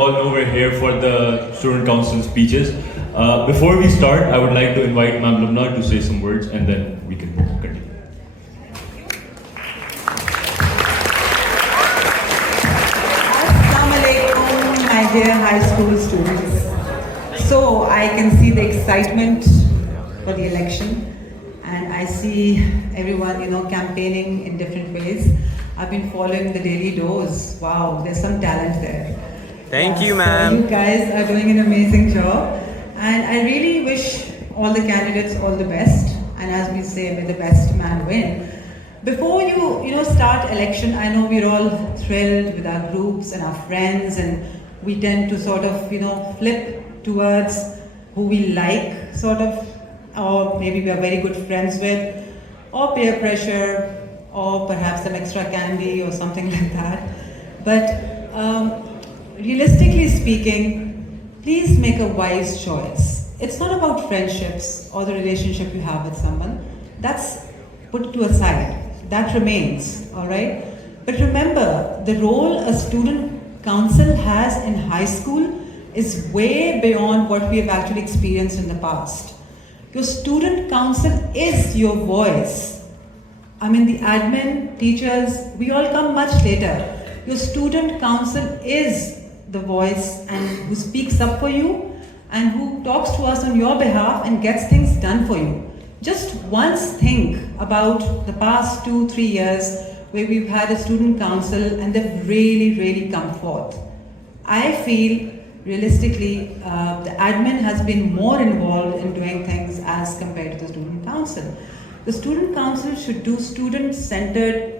all know we're here for the Student Council speeches. Before we start, I would like to invite Ma'am Lubna to say some words and then we can continue. Assalamu alaikum, my dear high school students. So I can see the excitement for the election, and I see everyone, campaigning in different ways. I've been following the daily dose. Wow, there's some talent there. Thank you, So ma'am. you guys are doing an amazing job, and I really wish all the candidates all the best. And as we say, may the best man win. Before you start election, I know we're all thrilled with our groups and our friends, and we tend to sort of flip towards who we like, sort of, or maybe we are very good friends with, or peer pressure, or perhaps some extra candy or something like that. But realistically speaking, please make a wise choice. It's not about friendships or the relationship you have with someone. That's put to aside. That remains, all right? But remember, the role a student council has in high school is way beyond what we have actually experienced in the past. Your student council is your voice. I mean, the admin, teachers, we all come much later. Your student council is the voice and who speaks up for you and who talks to us on your behalf and gets things done for you. Just once think about the past 2-3 years where we've had a student council and they've really come forth. I feel realistically the admin has been more involved in doing things as compared to the student council. The student council should do student-centered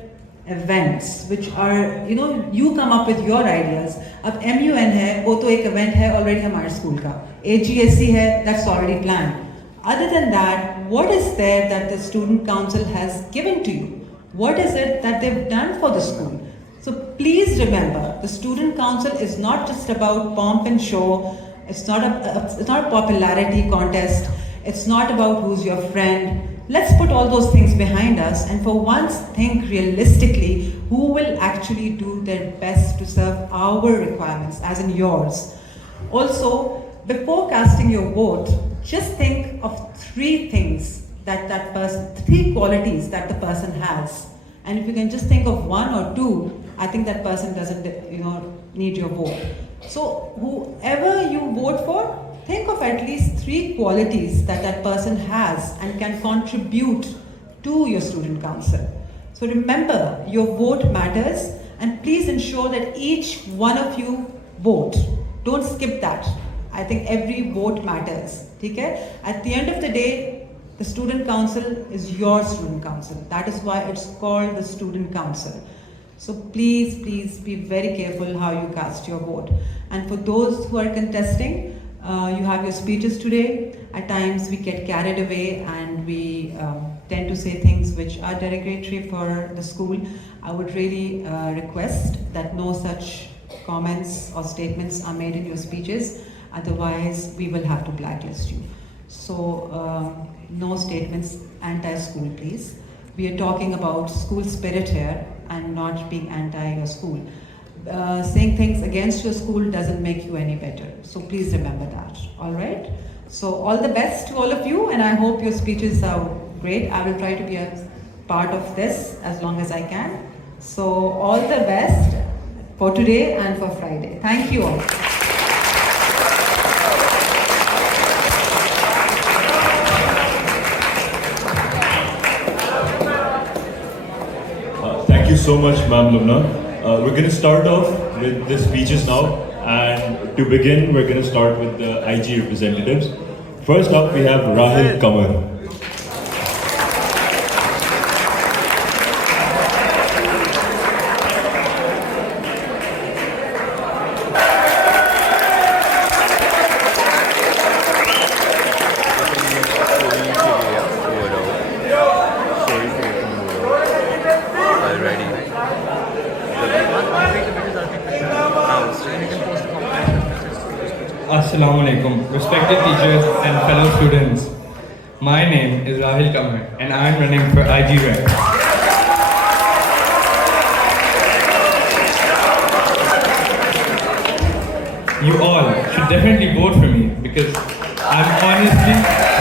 events, which are, you come up with your ideas. अब MUN है, वो तो एक event है already हमारे school का. AGSC है, that's already planned. Other than that, what is there that the student council has given to you? What is it that they've done for the school? So please remember, the student council is not just about pomp and show. It's not a popularity contest. It's not about who's your friend. Let's put all those things behind us and for once think realistically who will actually do their best to serve our requirements, as in yours. Also, before casting your vote, just think of 3 things that person, 3 qualities that the person has. And if you can just think of 1 or 2, I think that person doesn't, need your vote. So whoever you vote for, think of at least 3 qualities that person has and can contribute to your student council. So remember, your vote matters, and please ensure that each one of you vote. Don't skip that. I think every vote matters. Okay? At the end of the day, the student council is your student council. That is why it's called the student council. So please be very careful how you cast your vote. And for those who are contesting, you have your speeches today. At times we get carried away and we tend to say things which are derogatory for the school. I would really request that no such comments or statements are made in your speeches. Otherwise, we will have to blacklist you. So, no statements anti-school, please. We are talking about school spirit here and not being anti your school. Saying things against your school doesn't make you any better. So please remember that, all right? So all the best to all of you, and I hope your speeches are great. I will try to be a part of this as long as I can. So all the best for today and for Friday. Thank you all. Thank you so much, Ma'am Lubna. We're going to start off with the speeches now, and to begin, we're going to start with the IG representatives. First up, we have Rahil Kamar. Assalamu alaikum, respected teachers and fellow students. My name is Rahil Kamar and I am running for IG Rep. you all should definitely vote for me because I'm honestly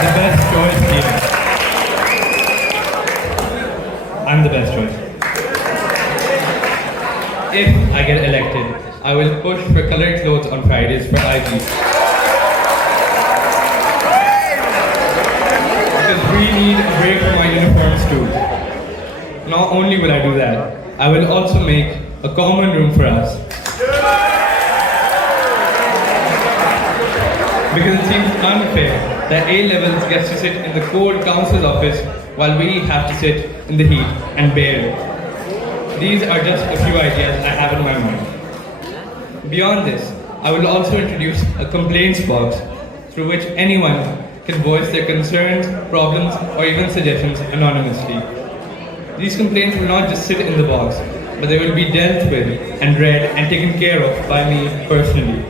the best choice here. I'm the best choice. If I get elected, I will push for colored clothes on Fridays for IG. Because we need a break from our uniforms too. Not only will I do that, I will also make a common room for us. Because it seems unfair that A-levels gets to sit in the cold council's office while we have to sit in the heat and bear it. These are just a few ideas I have in my mind. Beyond this, I will also introduce a complaints box through which anyone can voice their concerns, problems, or even suggestions anonymously. These complaints will not just sit in the box, but they will be dealt with and read and taken care of by me personally.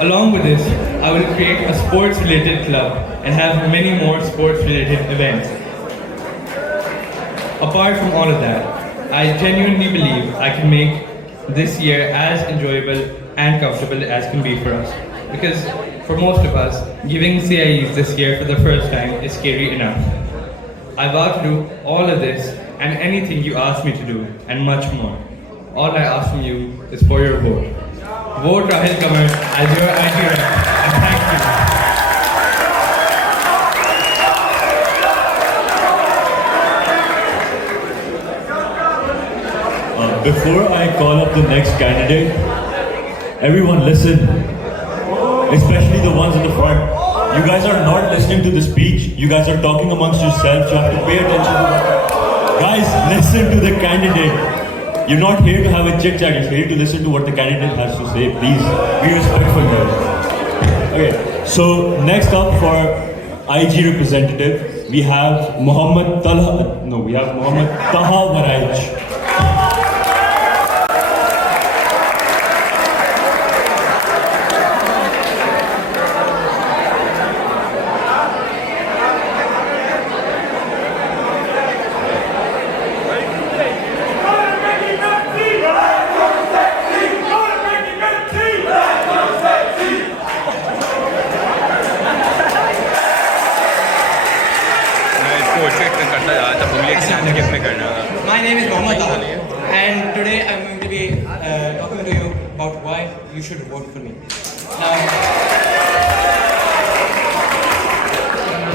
Along with this, I will create a sports-related club and have many more sports-related events. Apart from all of that, I genuinely believe I can make this year as enjoyable and comfortable as can be for us. Because for most of us, giving CIEs this year for the first time is scary enough. I vow to do all of this and anything you ask me to do and much more. All I ask from you is for your vote. Vote Rahil Qamar as your IG rep and thank you. Before I call up the next candidate, everyone listen, especially the ones in the front. You guys are not listening to the speech. You guys are talking amongst yourselves. You have to pay attention to what... Guys, listen to the candidate. You're not here to have a chit chat. You're here to listen to what the candidate has to say. Please be respectful, guys. Okay, so next up for IG representative, we have Mohammed Taha Waraij. My name is Mohammed Taha, and today I'm going to be talking to you about why you should vote for me.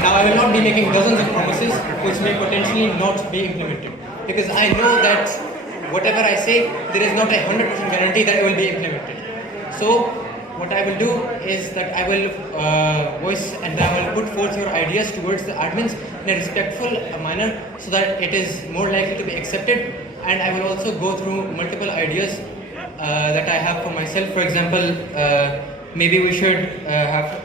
Now I will not be making dozens of promises which may potentially not be implemented, because I know that whatever I say, there is not a 100% guarantee that it will be implemented. So what I will do is that I will voice and I will put forth your ideas towards the admins in a respectful manner so that it is more likely to be accepted, and I will also go through multiple ideas that I have for myself. For example, maybe we should have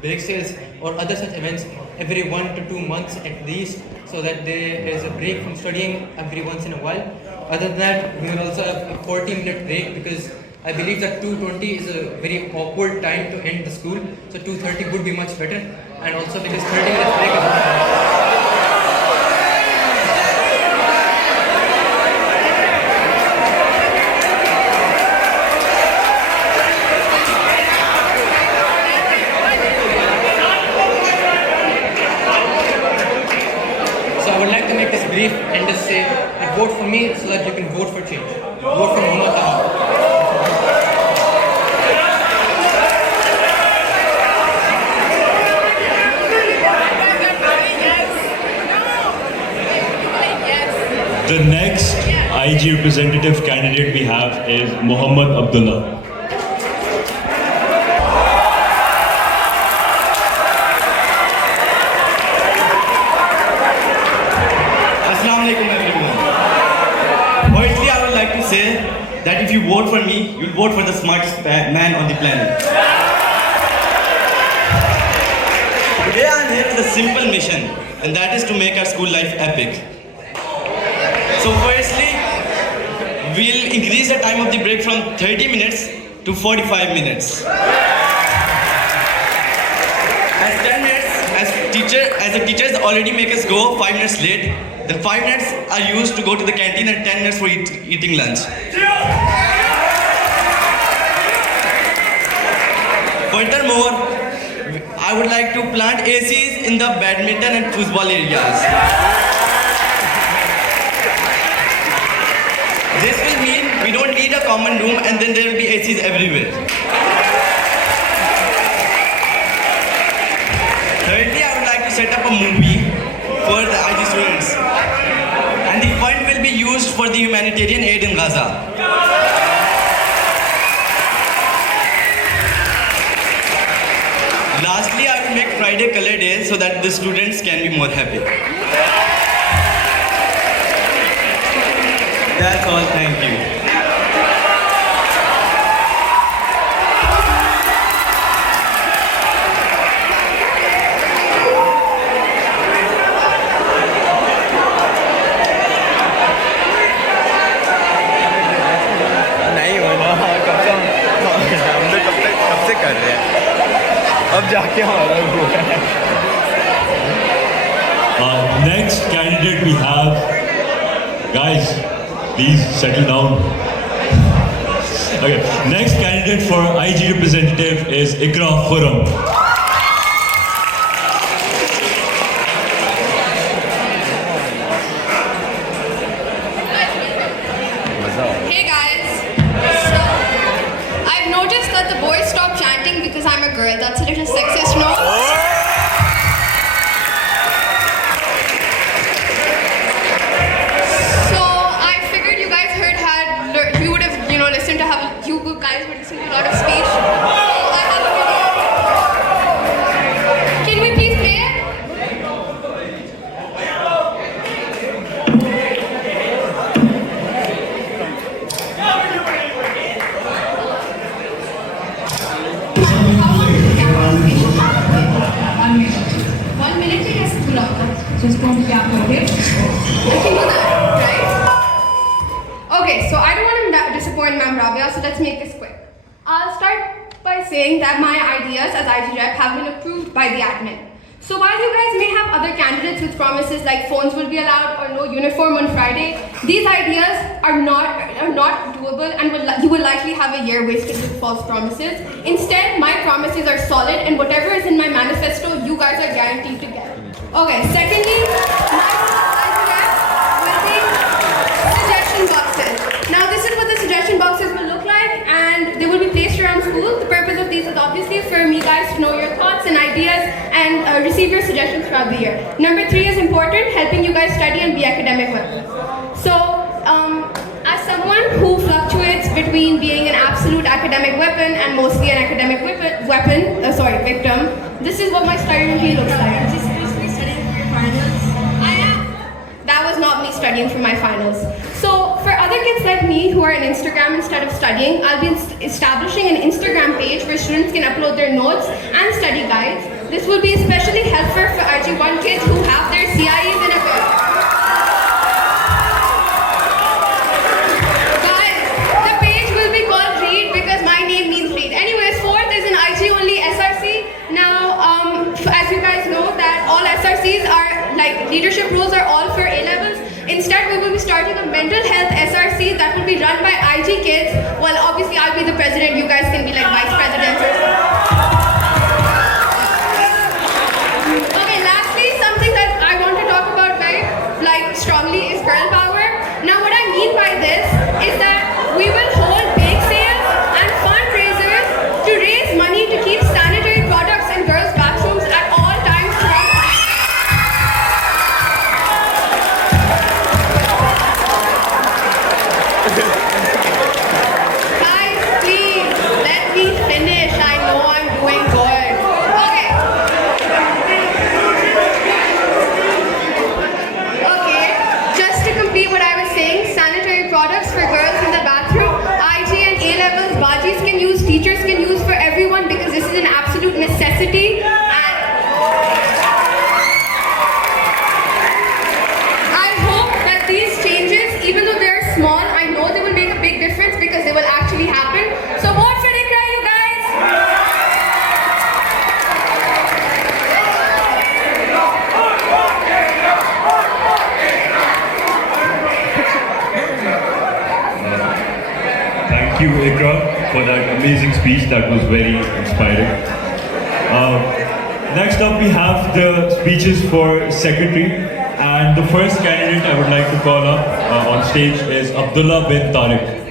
break sales or other such events every 1 to 2 months at least, so that there is a break from studying every once in a while. Other than that, we will also have a 40-minute break, because I believe that 2:20 is a very awkward time to end the school, so 2:30 would be much better, and also because 30 minutes break is So I would like to make this brief and just say that vote for me so that you can vote for change. Vote for Mohammed Taha. The next IG representative candidate we have is Muhammad Abdullah. Assalamu alaikum everyone. Firstly, I would like to say that if you vote for me, you'll vote for the smartest man on the planet. Today I am here with a simple mission, and that is to make our school life epic. So firstly, we'll increase the time of the break from 30 minutes to 45 minutes. As 10 minutes, as the teachers already make us go 5 minutes late, then 5 minutes are used to go to the canteen and 10 minutes for eating lunch. Furthermore, I would like to plant ACs in the badminton and football areas. This will mean we don't need a common room and then there will be ACs everywhere. Thirdly, I would like to set up a movie for the IG students. And the fund will be used for the humanitarian aid in Gaza. Lastly, I will make Friday color day so that the students can be more happy. That's all, thank you. नहीं होना कब से हम लोग कब से कर रहे हैं अब जाके हमारा वो है Next candidate we have, guys, please settle down. Okay, next candidate for IG representative is Ikra Khurram. Hey guys, so I've noticed that the boys stopped chanting because I'm a girl. That's a little sexist, no? So I figured you guys you would have, listened to you guys would listen to a lot of speech. So I have a video. Can we please play it? One minute, yes, just don't gap, okay? I can do that, right? Okay, so I don't want to disappoint Ma'am Rabia, so let's make this quick. I'll start by saying that my ideas as IG rep have been approved by the admin. So while you guys may have other candidates with promises like phones will be allowed or no uniform on Friday, these ideas are not doable and you will likely have a year wasted with false promises. Instead, my promises are solid and whatever is in my manifesto, you guys are guaranteed to get. Okay, secondly, my will be suggestion boxes. Now this is what the suggestion boxes will look like and they will be placed around school. The purpose of these is obviously for me guys to know your thoughts and ideas and receive your suggestions throughout the year. Number 3 is important, helping you guys study and be academic weapons. So, as someone who fluctuates between being an absolute academic weapon and mostly an academic victim, this is what my study routine looks like. That was not me studying for my finals. So for other kids like me who are on Instagram instead of studying, I'll be establishing an Instagram page where students can upload their notes and study guides. This will be especially helpful for IG1 kids who have their CIEs in a bit. Guys, the page will be called Read because my name means read. Anyways, 4th is an IG only SRC. Now, as you guys know that all SRCs are like leadership roles are all for A-levels. Instead, we will be starting a mental health SRC that will be run by IG kids. Well, obviously, I'll be the president. You guys can be like vice presidents or something. Okay, lastly, something that I want to talk about very strongly is girl power. Now, what I mean by this is that we will hold bake sales and fundraisers to raise money to keep sanitary products in girls' bathrooms at all times throughout the night. Guys, please, let me finish. I know I'm doing good. Okay. Okay, just to complete what I was saying, sanitary products for girls in the bathroom, IG and A-levels, Bajis can use, teachers can use for everyone because this is an absolute necessity. And I hope that these changes, even though they're small, I know they will make a big difference because they will actually happen. So vote for Ikra, you guys! Thank you, Ikra. for that amazing speech. That was very inspiring. Next up, we have the speeches for secretary. And the first candidate I would like to call up on stage is Abdullah bin Tariq.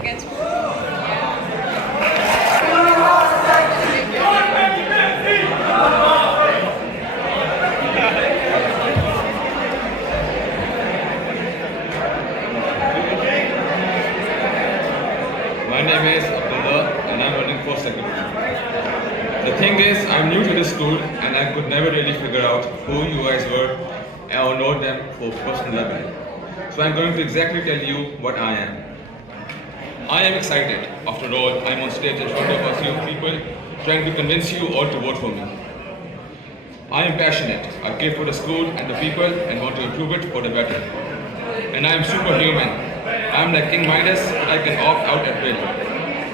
My name is Abdullah and I'm running for secretary. The thing is, I'm new to this school and I could never really figure out who you guys were or know them for personal level. So I'm going to exactly tell you what I am. I am excited. After all, I'm on stage in front of a few people trying to convince you all to vote for me. I am passionate. I care for the school and the people and want to improve it for the better. And I am superhuman. I'm like King Midas, but I can opt out at will.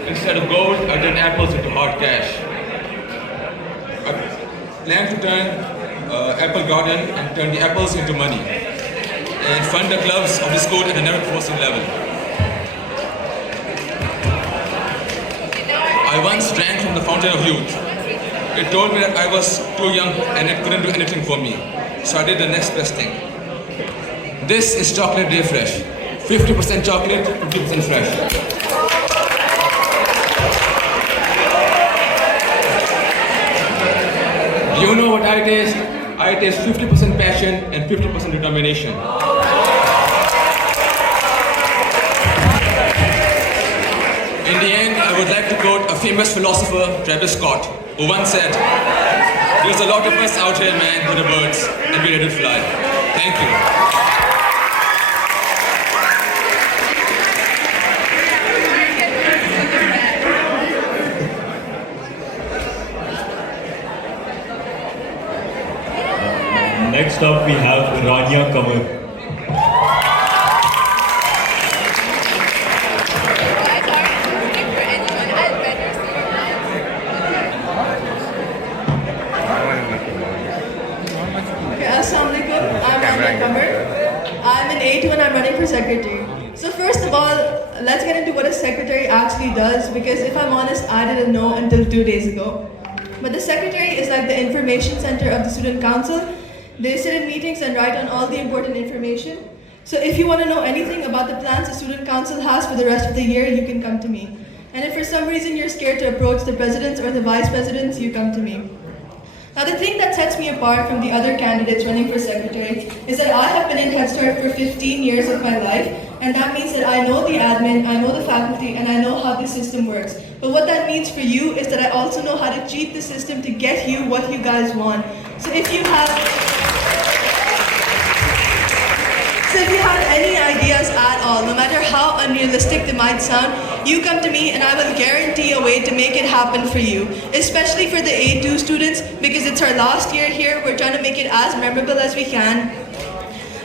Instead of gold, I turn apples into hard cash. I plan to turn apple garden and turn the apples into money and fund the clubs of the school at a never before seen level. I once drank from the fountain of youth. It told me that I was too young and it couldn't do anything for me. So I did the next best thing. This is chocolate day fresh. 50% chocolate, 50% fresh. Do you know what I taste? I taste 50% passion and 50% determination. In the end, I would like to quote a famous philosopher, Travis Scott, who once said, "There's a lot of us out here, man, with the birds, and we're ready to fly." Thank you. Next up, we have Rania Kamar. Assalamualaikum. I'm Rania Kamar. I'm in A2 and I'm running for secretary. So first of all, let's get into what a secretary actually does, because if I'm honest, I didn't know until 2 days ago. But the secretary is like the information center of the student council. They sit in meetings and write on all the important information. So if you want to know anything about the plans the student council has for the rest of the year, you can come to me. And if for some reason you're scared to approach the presidents or the vice presidents, you come to me. Now the thing that sets me apart from the other candidates running for secretary is that I have been in Head Start for 15 years of my life, and that means that I know the admin, I know the faculty, and I know how the system works. But what that means for you is that I also know how to cheat the system to get you what you guys want. So if you have any ideas at all, no matter how unrealistic they might sound, you come to me and I will guarantee a way to make it happen for you. Especially for the A2 students, because it's our last year here, we're trying to make it as memorable as we can.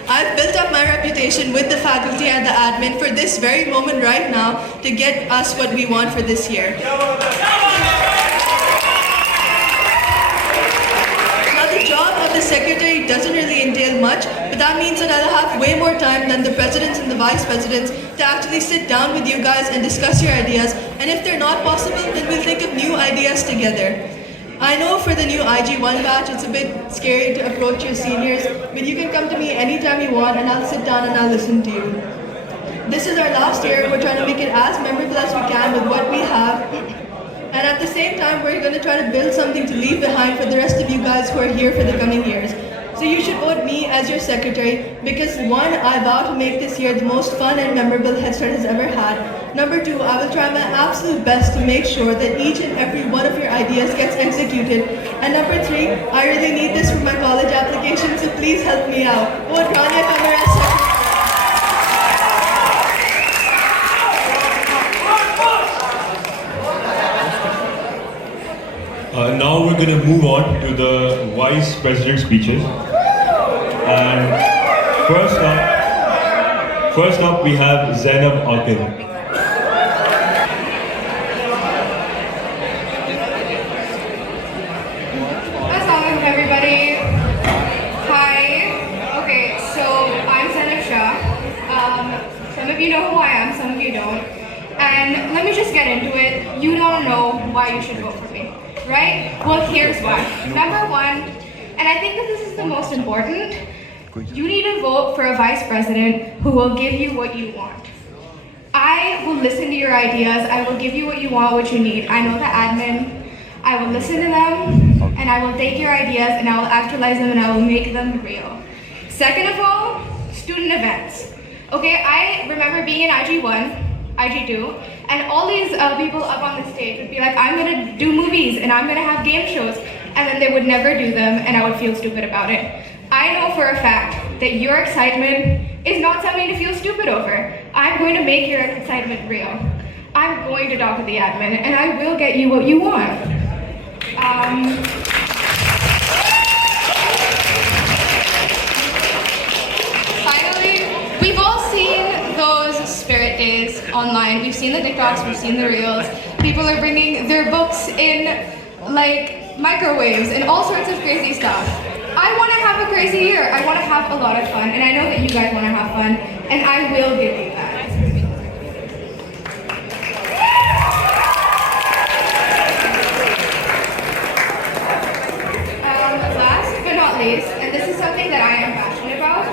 I've built up my reputation with the faculty and the admin for this very moment right now to get us what we want for this year. The job of the secretary doesn't really entail much, but that means that I'll have way more time than the presidents and the vice presidents to actually sit down with you guys and discuss your ideas. And if they're not possible, then we'll think of new ideas together. I know for the new IG1 batch, it's a bit scary to approach your seniors, but you can come to me anytime you want and I'll sit down and I'll listen to you. This is our last year. We're trying to make it as memorable as we can with what we have. And at the same time, we're going to try to build something to leave behind for the rest of you guys who are here for the coming years. So you should vote me as your secretary because 1, I vow to make this year the most fun and memorable Head Start has ever had. Number 2, I will try my absolute best to make sure that each and every one of your ideas gets executed. And number 3, I really need this for my college application, so please help me out. Vote Rania Kamar as secretary. Now we're going to move on to the vice president speeches. And first up we have Zainab Aqil. Assalamu everybody. Hi. Okay, so I'm Zainab Shah. Some of you know who I am, some of you don't. And let me just get into it. You don't know why you should vote for me, right? Well, here's why. Number one, and I think that this is the most important, you need to vote for a vice president who will give you what you want. I will listen to your ideas. I will give you what you want, what you need. I know the admin. I will listen to them, and I will take your ideas, and I will actualize them, and I will make them real. Second of all, student events. Okay, I remember being in IG1, IG2, and all these people up on the stage would be like, I'm gonna do movies, and I'm gonna have game shows, and then they would never do them, and I would feel stupid about it. I know for a fact that your excitement is not something to feel stupid over. I'm going to make your excitement real. I'm going to talk to the admin, and I will get you what you want. Finally, we've all seen those spirit days online. We've seen the TikToks, we've seen the reels. People are bringing their books in like microwaves and all sorts of crazy stuff. I want to have a crazy year. I want to have a lot of fun, and I know that you guys want to have fun, and I will give you that. Last but not least, and this is something that I am passionate about,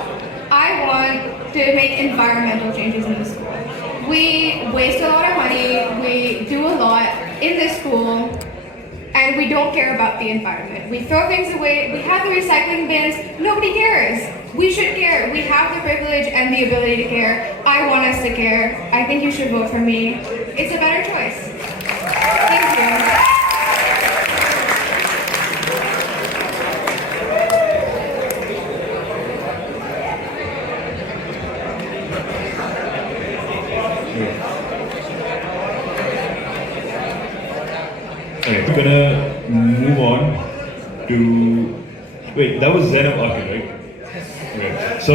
I want to make environmental changes in the school. We waste a lot of money, we do a lot in this school, and we don't care about the environment. We throw things away, we have the recycling bins, nobody cares. We should care. We have the privilege and the ability to care. I want us to care. I think you should vote for me. It's a better choice. Thank you. Okay, we're gonna move on to. Wait, that was Zainab Akil, right? Okay. So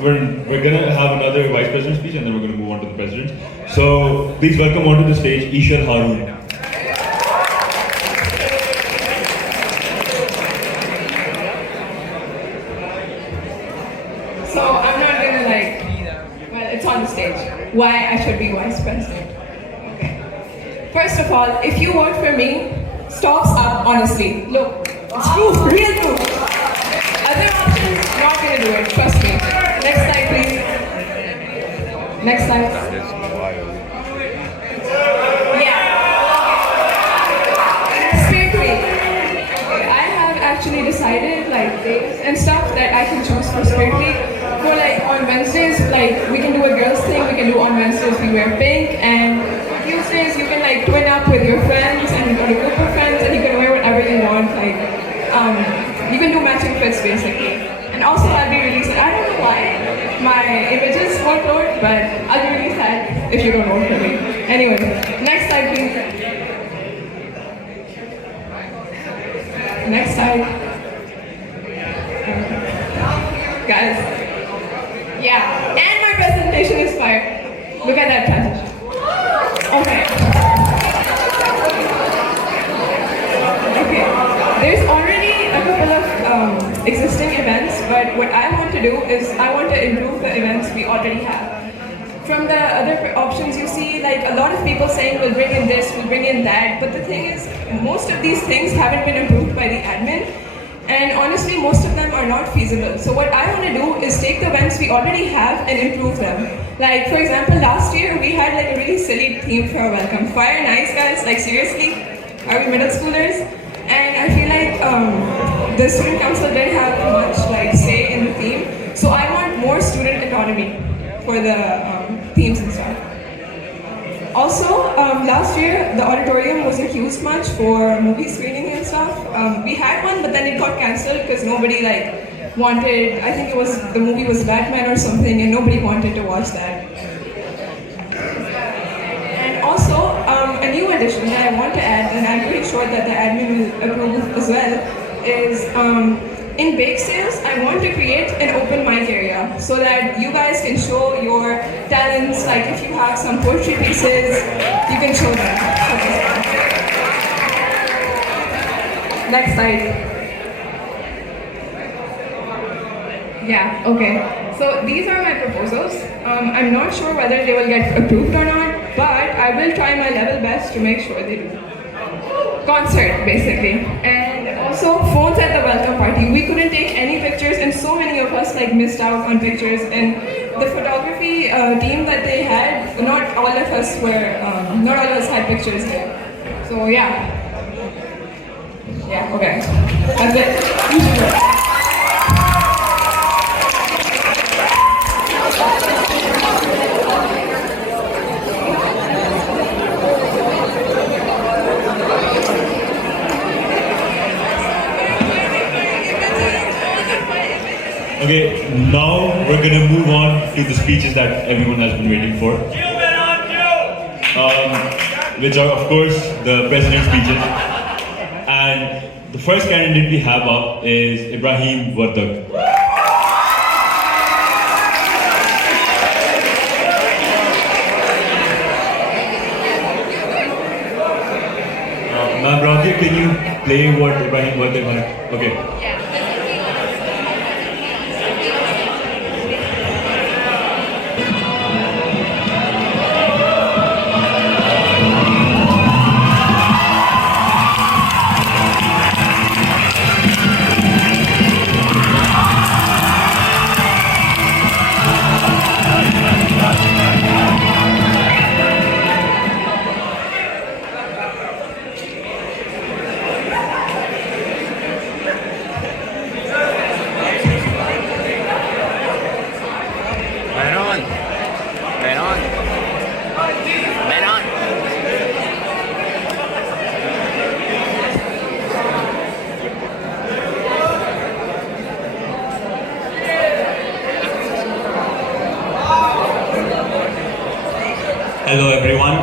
we're gonna have another vice president speech, and then we're gonna move on to the president. So please welcome onto the stage Ishal Haroon. So I'm not gonna well, it's on the stage. Why I should be vice president. Okay. First of all, if you vote for me, stocks up, honestly. Look, it's proof, real proof. Other options, not gonna do it, trust me. Next slide, please. Next slide. Yeah. Spirit Week. Okay, I have actually decided days and stuff that I can choose for Spirit Week. For on Wednesdays, we can do a girls thing. We can do on Wednesdays we wear pink, and Tuesdays you can twin up with your friends and or a group of friends, and you can wear whatever you want. You can do matching fits basically. And also I'll be really sad. I don't know why my images won't load, but I'll be really sad if you don't vote for me. Anyway, next slide please. Next slide. Guys. Yeah, and my presentation is fire. Look at that transition. Okay. Okay. There's already a couple of existing events, but what I want to do is I want to improve the events we already have. From the other options you see, a lot of people saying we'll bring in this, we'll bring in that, but the thing is, most of these things haven't been approved by the admin. And honestly, most of them are not feasible. So what I want to do is take the events we already have and improve them. For example, last year we had a really silly theme for our welcome. Fire and Ice, guys, seriously? Are we middle schoolers? And I feel the student council didn't have much say in the theme. So I want more student autonomy for the themes and stuff. Also, last year, the auditorium wasn't used much for movie screening and stuff. We had one, but then it got cancelled because nobody wanted, I think the movie was Batman or something, and nobody wanted to watch that. And also, a new addition that I want to add, and I'm pretty sure that the admin will approve as well, is in bake sales, I want to create an open mic area so that you guys can show your talents. If you have some poetry pieces, you can show them. Okay. Next slide. Yeah, okay. So these are my proposals. I'm not sure whether they will get approved or not. but I will try my level best to make sure they do. Concert, basically. And also, phones at the welcome party. We couldn't take any pictures, and so many of us missed out on pictures. And the photography team that they had, not all of us had pictures there. So yeah. Yeah, okay. That's it. Okay, now we're gonna move on to the speeches that everyone has been waiting for. Which are, of course, the president's speeches. And the first candidate we have up is Ibrahim Vardak. Ma'am Radhia, can you play what Ibrahim Vardak had? Okay. Hello everyone.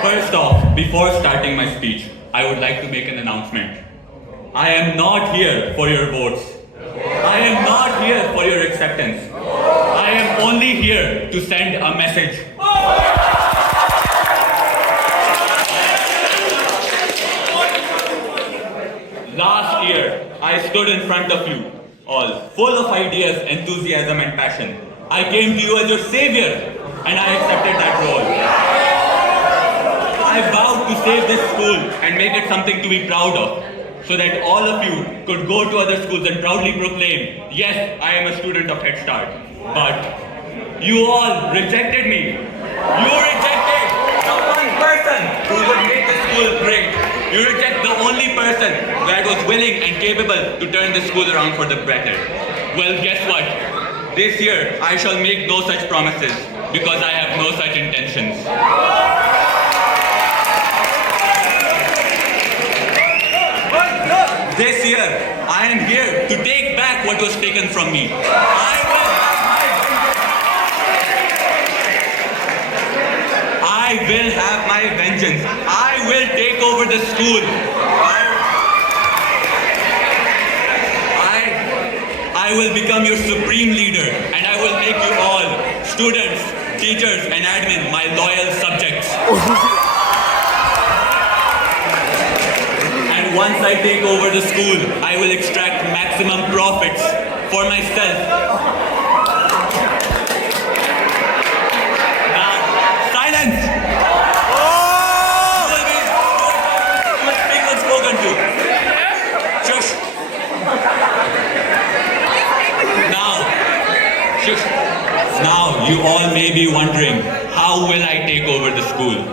First off, before starting my speech, I would like to make an announcement. I am not here for your votes. I am not here for your acceptance. I am only here to send a message. Last year, I stood in front of you, all full of ideas, enthusiasm and passion. I came to you as your savior, and I accepted that role. I vowed to save this school and make it something to be proud of, so that all of you could go to other schools and proudly proclaim, yes, I am a student of Head Start. But you all rejected me. You rejected the one person who would make the school great. You reject the only person that was willing and capable to turn the school around for the better. Well, guess what? This year, I shall make no such promises, because I have no such intentions. This year, I am here to take back what was taken from me. I will have my vengeance. I will take over the school. I will become your supreme leader, and I will make you all, students, teachers, and admin, my loyal subjects. And once I take over the school, I will extract maximum profits for myself. Now, silence! You must speak when spoken to. Shush! Now, you all may be wondering, how will I take over the school?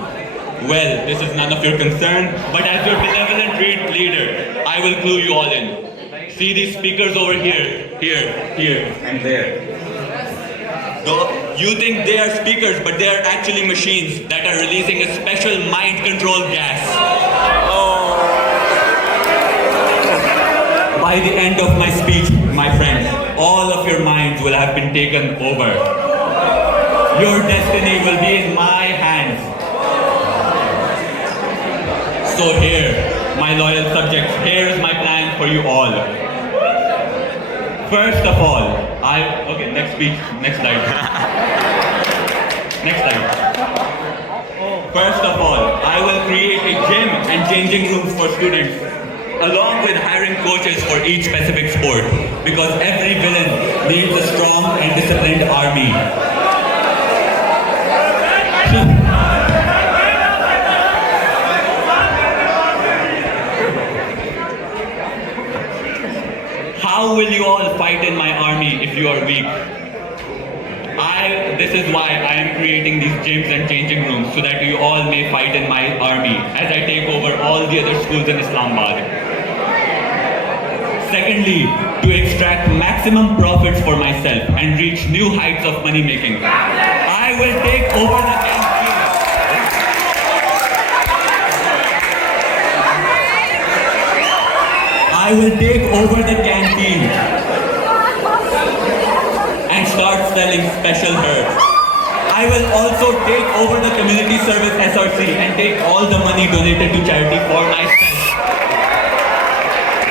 Well, this is none of your concern, but as your benevolent leader, I will clue you all in. See these speakers over here, and there. Though you think they are speakers, but they are actually machines that are releasing a special mind-controlled gas. By the end of my speech, my friends, all of your minds will have been taken over. Your destiny will be in my hands. So here, my loyal subjects, here is my plan for you all. First of all, okay, next speech, next slide. Next slide. First of all, I will create a gym and changing rooms for students, along with hiring coaches for each specific sport, because every villain needs a strong and disciplined army. all fight in my army if you are weak. This is why I am creating these gyms and changing rooms, so that you all may fight in my army as I take over all the other schools in Islamabad. Secondly, to extract maximum profits for myself and reach new heights of money making, I will take over the canteen. I will take over the canteen and start selling special herbs. I will also take over the community service SRC and take all the money donated to charity for myself.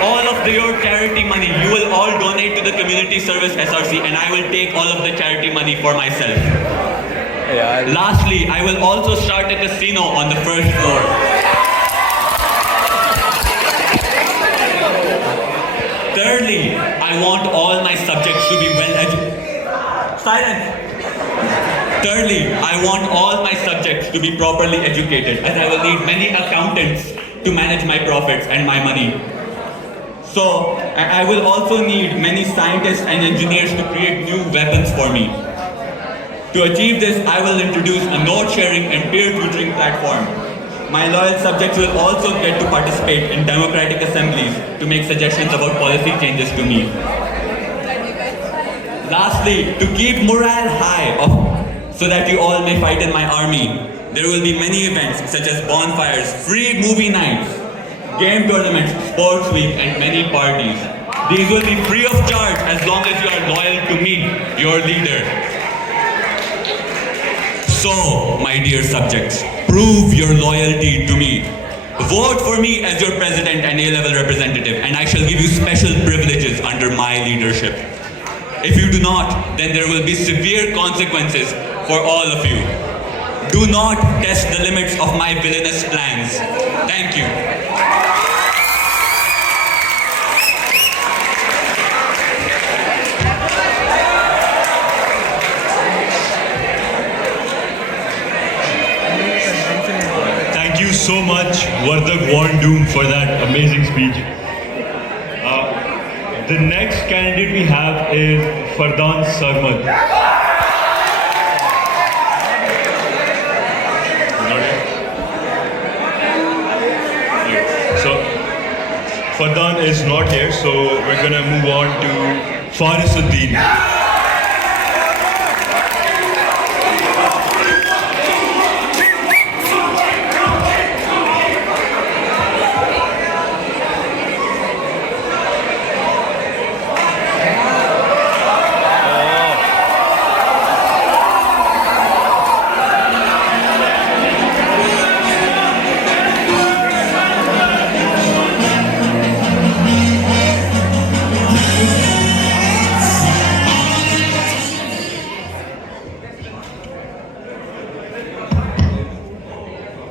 All of your charity money, you will all donate to the community service SRC, and I will take all of the charity money for myself. Lastly, I will also start a casino on the first floor. Thirdly, I want all my subjects to be well educated. Silence! Thirdly, I want all my subjects to be properly educated, as I will need many accountants to manage my profits and my money. So, I will also need many scientists and engineers to create new weapons for me. To achieve this, I will introduce a note-sharing and peer tutoring platform. My loyal subjects will also get to participate in democratic assemblies to make suggestions about policy changes to me. Lastly, to keep morale high, so that you all may fight in my army, there will be many events such as bonfires, free movie nights, game tournaments, sports week, and many parties. These will be free of charge as long as you are loyal to me, your leader. So, my dear subjects, prove your loyalty to me. Vote for me as your president and A-level representative, and I shall give you special privileges under my leadership. If you do not, then there will be severe consequences for all of you. Do not test the limits of my villainous plans. Thank you. Thank you so much, Vardhak Warndoom, for that amazing speech. The next candidate we have is Fardaan Sarmad. So, Fardaan is not here, so we're gonna move on to Farisuddin.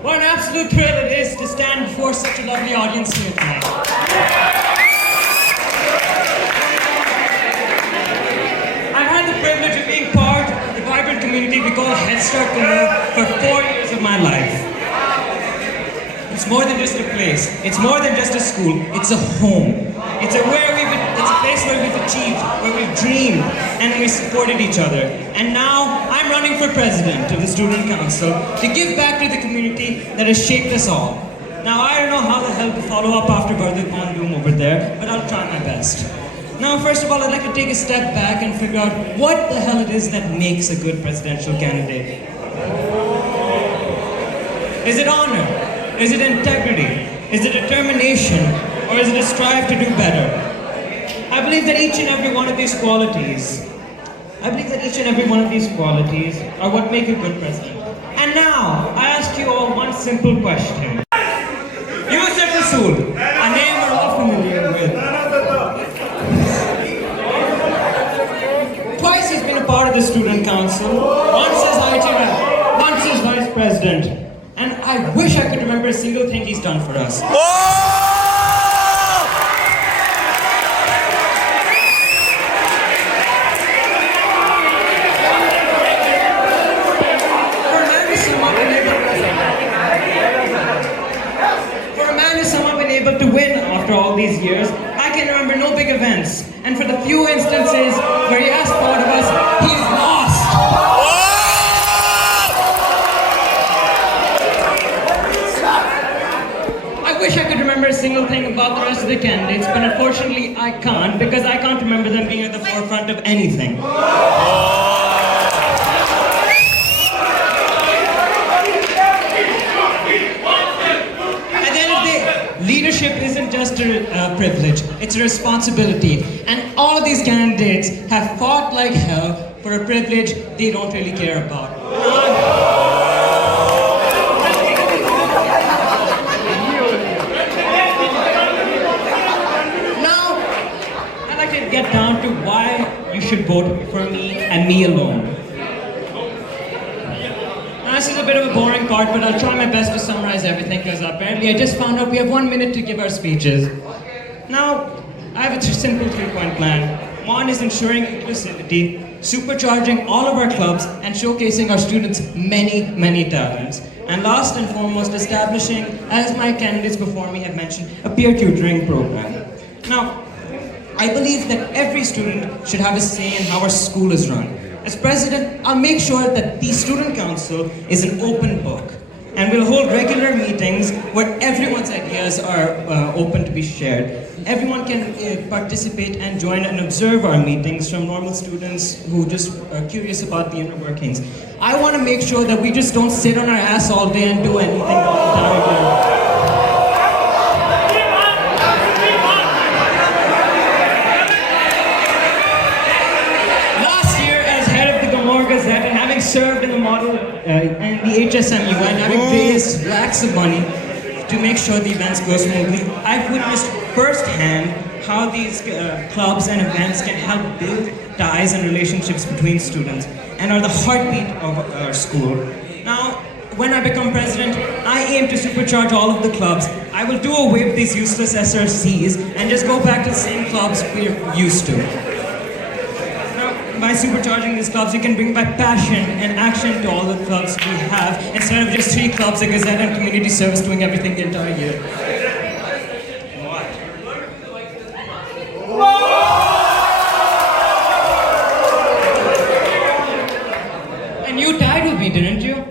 What an absolute thrill it is to stand before such a lovely audience here tonight. I've had the privilege of being part of the vibrant community we call Head Start for 4 years of my life. It's more than just a place. It's more than just a school. It's a home. It's a place where we've achieved, where we've dreamed, and we supported each other. And now I'm running for president of the Student Council to give back to the community that has shaped us all. Now I don't know how the hell to follow up after Vardhak Warndoom over there, but I'll try my best. Now, first of all, I'd like to take a step back and figure out what the hell it is that makes a good presidential candidate. Is it honor? Is it integrity? Is it determination? Or is it a strive to do better? I believe that each and every one of these qualities are what make a good president. And now, I ask you all one simple question. Yusuf Rasool, a name we're all familiar with. Twice he's been a part of the Student Council, once as IT rep, once as vice president. And I wish I could remember a single thing he's done for us. To win after all these years, I can remember no big events And for the few instances where he has thought of us, he is lost. I wish I could remember a single thing about the rest of the candidates, but unfortunately I can't, because I can't remember them being at the forefront of anything. At the end of the day, leadership isn't just a privilege, it's a responsibility. And all of these candidates have fought like hell for a privilege they don't really care about. Now, I'd like to get down to why you should vote for me and me alone. Now, this is a bit of a boring part, but I'll try my best to summarize everything because apparently I just found out we have 1 minute to give our speeches. Now, I have a simple 3-point plan. One is ensuring inclusivity, supercharging all of our clubs, and showcasing our students' many talents. And last and foremost, establishing, as my candidates before me have mentioned, a peer tutoring program. Now, I believe that every student should have a say in how our school is run. As president, I'll make sure that the student council is an open book, and we'll hold regular meetings where everyone's ideas are open to be shared. Everyone can participate and join and observe our meetings, from normal students who just are curious about the inner workings. I want to make sure that we just don't sit on our ass all day and do anything the entire day. Gazette, and having served in the model and the HSMU, and having raised lakhs of money to make sure the events go smoothly, I've witnessed firsthand how these clubs and events can help build ties and relationships between students and are the heartbeat of our school. Now, when I become president, I aim to supercharge all of the clubs. I will do away with these useless SRCs and just go back to the same clubs we're used to. By supercharging these clubs, you can bring back passion and action to all the clubs we have, instead of just 3 clubs, a Gazette, and community service doing everything the entire year. And you tied with me, didn't you?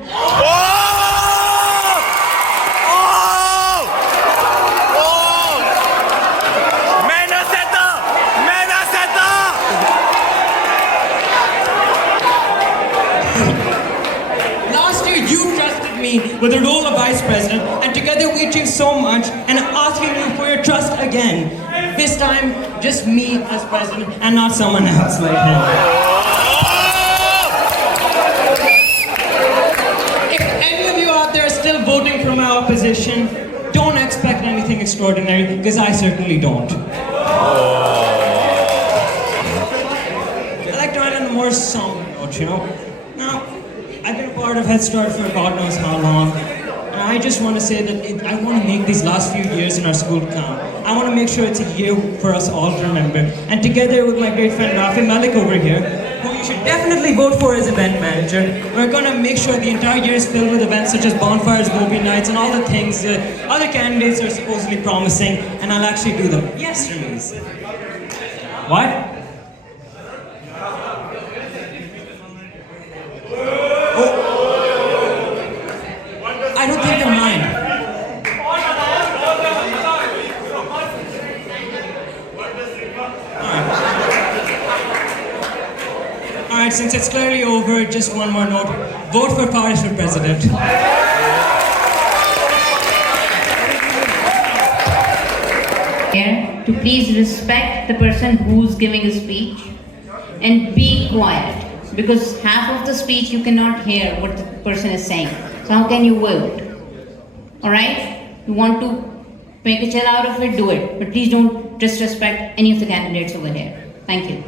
With the role of vice president, and together we achieved so much, and I'm asking you for your trust again. This time, just me as president and not someone else like him. If any of you out there are still voting for my opposition, don't expect anything extraordinary, because I certainly don't. I like to end on a more somber note, you know? Now, I've been a part of Head Start for God knows how long, and I just want to say that I want to make these last few years in our school count. I want to make sure it's a year for us all to remember. And together with my great friend Rafi Malik over here, who you should definitely vote for as event manager, we're going to make sure the entire year is filled with events such as bonfires, movie nights, and all the things other candidates are supposedly promising, and I'll actually do them. Yes, Ramiz. What? I don't think they're mine. Alright, since it's clearly over, just one more note. Vote for Faris for president. To please respect the person who's giving a speech and be quiet, because half of the speech you cannot hear what the person is saying. So how can you vote? Alright? You want to make a chill out of it, do it. But please don't disrespect any of the candidates over here. Thank you.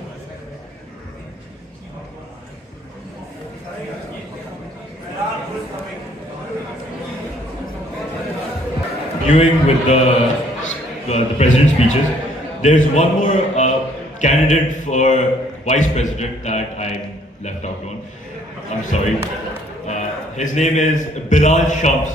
Continuing with the president's speeches, there's one more candidate for vice president that I left out on. I'm sorry. His name is Bilal Shams.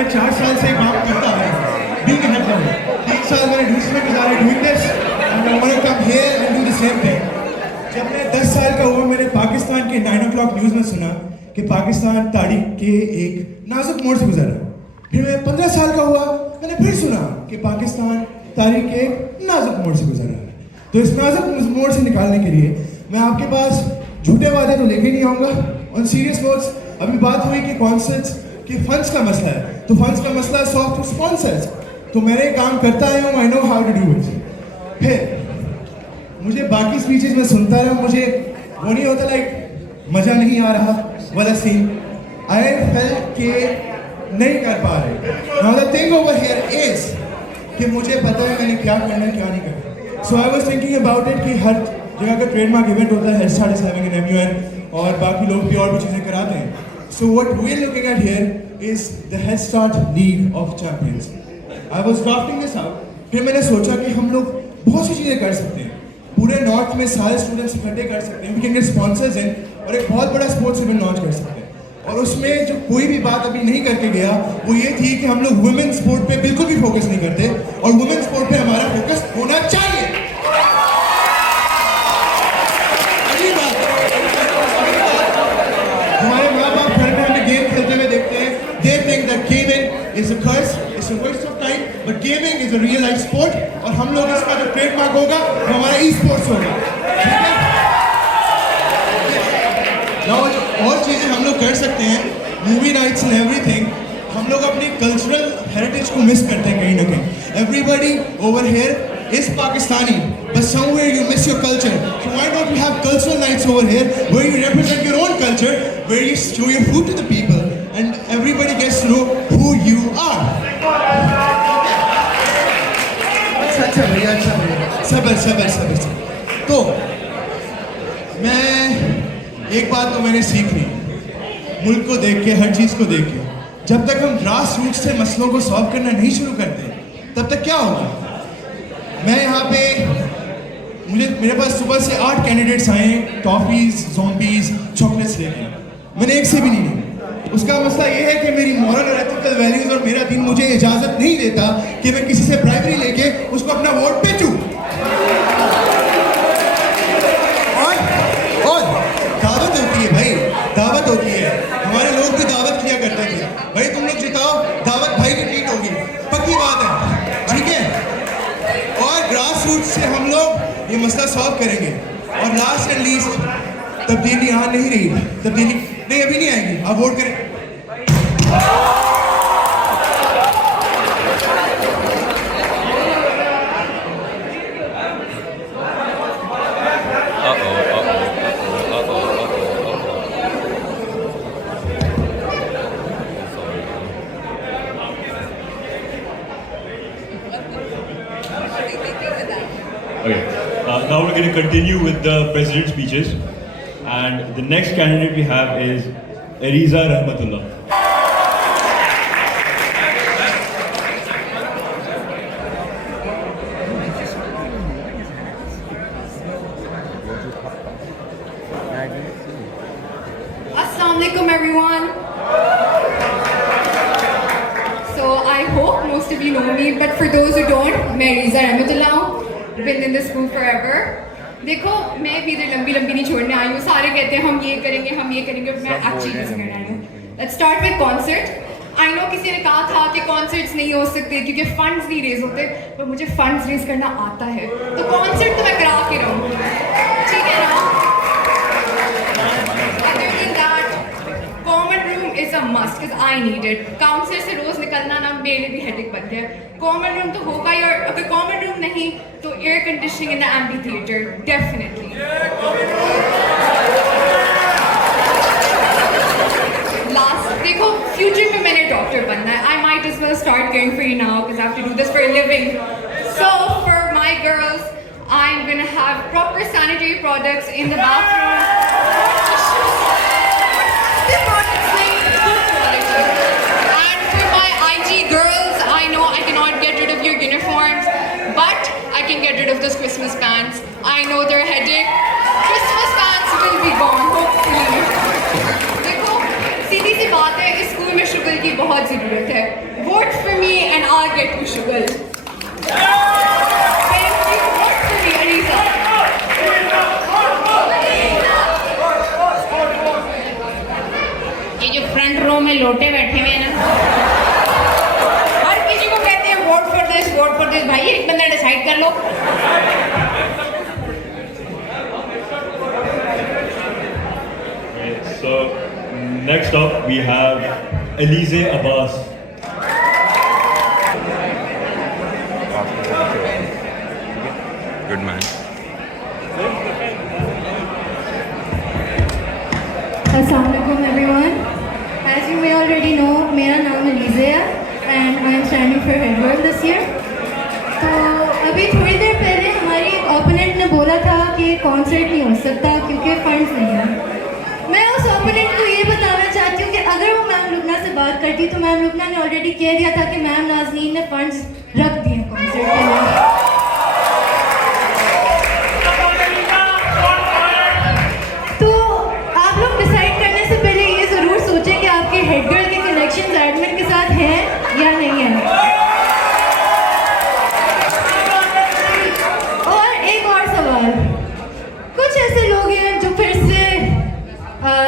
मैं 4 साल से काम करता आ रहा हूँ, being a head coach. 3 साल मैंने दूसरे में गुजारे doing this, and I want to come here and do the same thing. जब मैं 10 साल का हुआ, मैंने पाकिस्तान के 9 o'clock न्यूज़ में सुना कि पाकिस्तान तारीख के एक नाजुक मोड़ से गुजरा। फिर मैं 15 साल का हुआ, मैंने फिर सुना कि पाकिस्तान तारीख के एक नाजुक मोड़ से गुजरा। तो इस नाजुक मोड़ से निकालने के लिए मैं आपके पास झूठे वादे तो लेके नहीं आऊँगा। ऑन सीरियस नोट्स, अभी बात हुई कि कॉन्सर्ट्स के फंड्स का मसला है, तो फंड्स का मसला सॉल्व थ्रू स्पॉन्सर्स। तो मैंने काम करता आया हूँ, I know how to do it. फिर मुझे बाकी स्पीचेस में सुनता रहा, मुझे वो नहीं होता लाइक मज़ा नहीं आ रहा वाला सीन। आई फेल्ट कि नहीं कर पा रहे। Now the thing over here is कि मुझे पता है मैंने क्या करना है क्या नहीं करना। So I was thinking about it कि हर जगह का ट्रेडमार्क इवेंट होता है, head start is having an MUN और बाकी लोग भी और भी चीज़ें कराते हैं। So what we are looking at here is the head start league of champions. I was drafting this out. फिर मैंने सोचा कि हम लोग बहुत सी चीज़ें कर सकते हैं, पूरे नॉर्थ में सारे स्टूडेंट्स इकट्ठे कर सकते हैं, वी कैन गेट स्पॉन्सर्स इन और एक बहुत बड़ा स्पोर्ट्स इवेंट लॉन्च कर सकते हैं। और उसमें जो कोई भी बात अभी नहीं करके गया वो ये थी कि हम लोग वुमेन स्पोर्ट पे बिल्कुल भी फोकस नहीं करते और वुमेन स्पोर्ट पे हमारा फोकस होना चाहिए। अगली बात, हमारे माँ बाप घर में हमें गेम खेलते हुए देखते हैं, they think that gaming is a curse, it's a waste of time, but gaming is a real life sport और हम लोग इसका जो ट्रेडमार्क होगा वो हमारा ई स्पोर्ट्स होगा। ठीक है, और चीज़ें हम लोग कर सकते हैं, मूवी नाइट्स एंड एवरीथिंग। हम लोग अपनी कल्चरल हेरिटेज को मिस करते हैं कहीं ना कहीं। Everybody over here is Pakistani, but somewhere you miss your culture. So why don't you have cultural nights over here where you represent your own culture, where you show your food to the people and everybody gets to know who you are. अच्छा भैया, अच्छा भैया, सबर सबर सबर सबर। तो मैं एक बात तो मैंने सीख ली, मुल्क को देख के, हर चीज़ को देख के, जब तक हम ग्रास रूट से मसलों को सॉल्व करना नहीं शुरू करते तब तक क्या होगा। मैं यहाँ पे मेरे पास सुबह से 8 कैंडिडेट्स आए, टॉफीज, ज़ॉम्बीज, चॉकलेट्स लेके, मैंने एक से भी नहीं ली। उसका मसला ये है कि मेरी मॉरल और एथिकल वैल्यूज़ और मेरा दीन मुझे इजाज़त नहीं देता कि मैं किसी से ब्राइबरी लेके उसको अपना वोट बेचूं। और दावत होती है भाई, दावत होती है। हमारे लोग भी दावत किया करते थे, भाई तुम लोग जिताओ, दावत भाई की ट्रीट होगी, पक्की बात है, ठीक है। और ग्रास रूट से हम लोग ये मसला सॉल्व करेंगे। और लास्ट एंड लीस्ट, तब्दीली यहाँ नहीं रही, तब्दीली नहीं अभी नहीं आएगी, आप वोट करें। Okay, now we're going to continue with the president's speeches, and the next candidate we have is Ariza Rahmatullah. Assalamu alaikum everyone. So I hope most of you know me, but for those who don't, मैं Ariza Rahmatullah हूँ, been in this school forever. देखो मैं भी इधर लंबी लंबी नहीं छोड़ने आई हूँ, सारे कहते हैं हम ये करेंगे हम ये करेंगे, मैं एक्चुअली कुछ करना आई हूँ। Let's start with concert. I know किसी ने कहा था कि concerts नहीं हो सकते क्योंकि funds नहीं रेज होते, पर मुझे funds रेज करना आता है, तो concert तो मैं करा के रहूँगी, ठीक है ना? Other than that, common room is a must because I need it. Council से रोज निकलना ना मेरे भी headache बन गया। Common room तो होगा ही, और अगर common room नहीं तो air conditioning in the amphitheater definitely. Last, देखो future में मैंने doctor बनना है. I might as well start caring for you now because I have to do this for a living. So for my girls, I'm gonna have proper sanitary products in the bathroom. The products like good quality. And for my IG girls, I know I cannot get rid of your uniforms, but I can get rid of those Christmas pants. I know they're a headache. Christmas pants will be gone, hopefully. देखो, सीधी सी बात है, इस school में sugar की बहुत ज़रूरत है. get to Shugal. Parents, what's the real reason? ये जो फ्रंट रो में लोटे बैठे हुए हैं ना, हर किसी को कहते हैं वोट फॉर दिस भाई एक बंदा डिसाइड कर लो। So next up we have Elise Abbas. Good man. Assalamualaikum everyone. As you may already know, मेरा नाम Elise है and I am standing for head girl this year. तो अभी थोड़ी देर पहले हमारी ओपोनेंट ने बोला था कि कॉन्सर्ट नहीं हो सकता क्योंकि फंड्स नहीं है। मैं उस ओपोनेंट को ये बताना चाहती हूँ कि अगर वो मैम लुबना से बात करती तो मैम लुबना ने ऑलरेडी कह दिया था कि मैम नाज़नीन ने फंड्स रख दिए कॉन्सर्ट के लिए। तो आप लोग डिसाइड करने से पहले ये ज़रूर सोचें कि आपके हेड गर्ल के कनेक्शंस एडमिन के साथ हैं या नहीं है। और एक और सवाल, कुछ ऐसे लोग हैं जो फिर से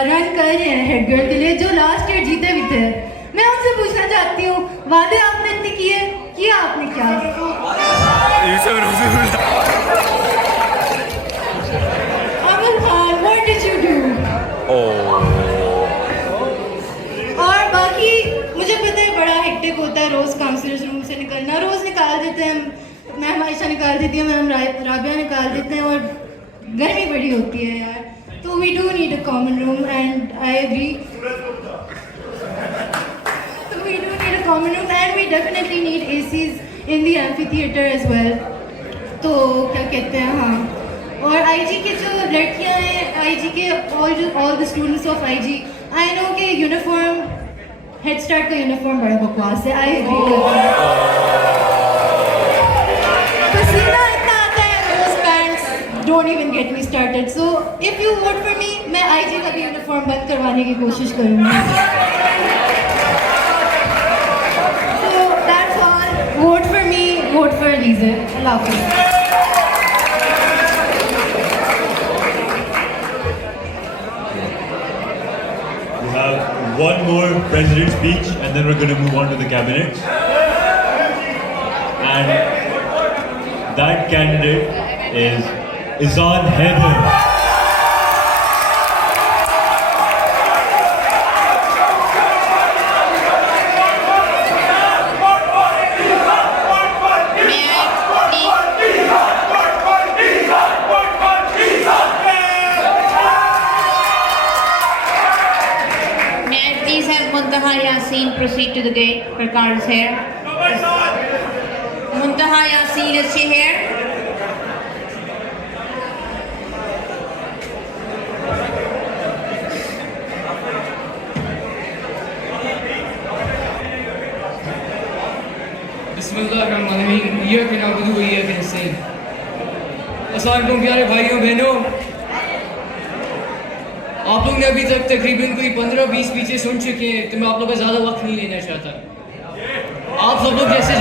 रन कर रहे हैं हेड गर्ल के लिए जो लास्ट ईयर जीते भी थे। मैं उनसे पूछना चाहती हूँ, वादे आपने इतने किया आपने क्या? अमन Khan, what did you do? और बाकी मुझे पता है बड़ा हेक्टिक होता है रोज काउंसलर्स रूम से निकलना, रोज निकाल देते हैं, मैम आयशा निकाल देती है, मैम राबिया निकाल देते हैं और गर्मी बड़ी होती है यार। तो we do need a common room and I agree. So we do need a common room and we definitely need ACs in the amphitheater as well. तो क्या कहते हैं, हाँ, और IG के जो लड़कियां हैं, IG के all the students of IG, I know कि यूनिफॉर्म हेड स्टार्ट का यूनिफॉर्म बड़ा बकवास है, I agree करती हूँ। पसीना इतना आता है, those pants don't even get me started. So if you vote for me, मैं IG का भी यूनिफॉर्म बंद करवाने की कोशिश करूँगी। So that's all. Vote for me, vote for Elise. Allah Hafiz. We have one more president's speech and then we're going to move on to the cabinet. And that candidate is Izan Haider. Muntaha Yassin proceed to the gate. Her card is here. Muntaha Yassin, is she here? बिस्मिल्लाहिर्रहमानिर्रहीम। ये के नाम हुई है कैसे? अस्सलाम वालेकुम प्यारे भाइयों बहनों, आप लोग ने अभी तक तकरीबन कोई 15-20 स्पीचें सुन चुके हैं, तो मैं आप लोगों का ज़्यादा वक्त नहीं लेना चाहता। आप सब लोग जैसे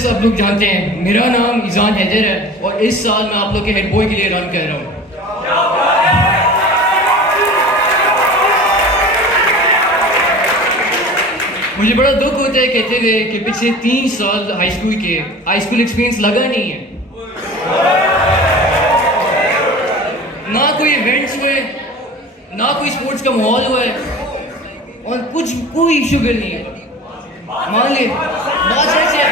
सब लोग जानते हैं, मेरा नाम इज़ान हैदर है और इस साल मैं आप लोग के हेड बॉय के लिए रन कर रहा हूँ। मुझे बड़ा दुख होता है कहते हुए कि पिछले 3 साल हाई स्कूल एक्सपीरियंस लगा नहीं है, ना कोई इवेंट्स हुए, ना कोई स्पोर्ट्स का माहौल हुआ है और कोई शुगर नहीं है। मान ले बात सच है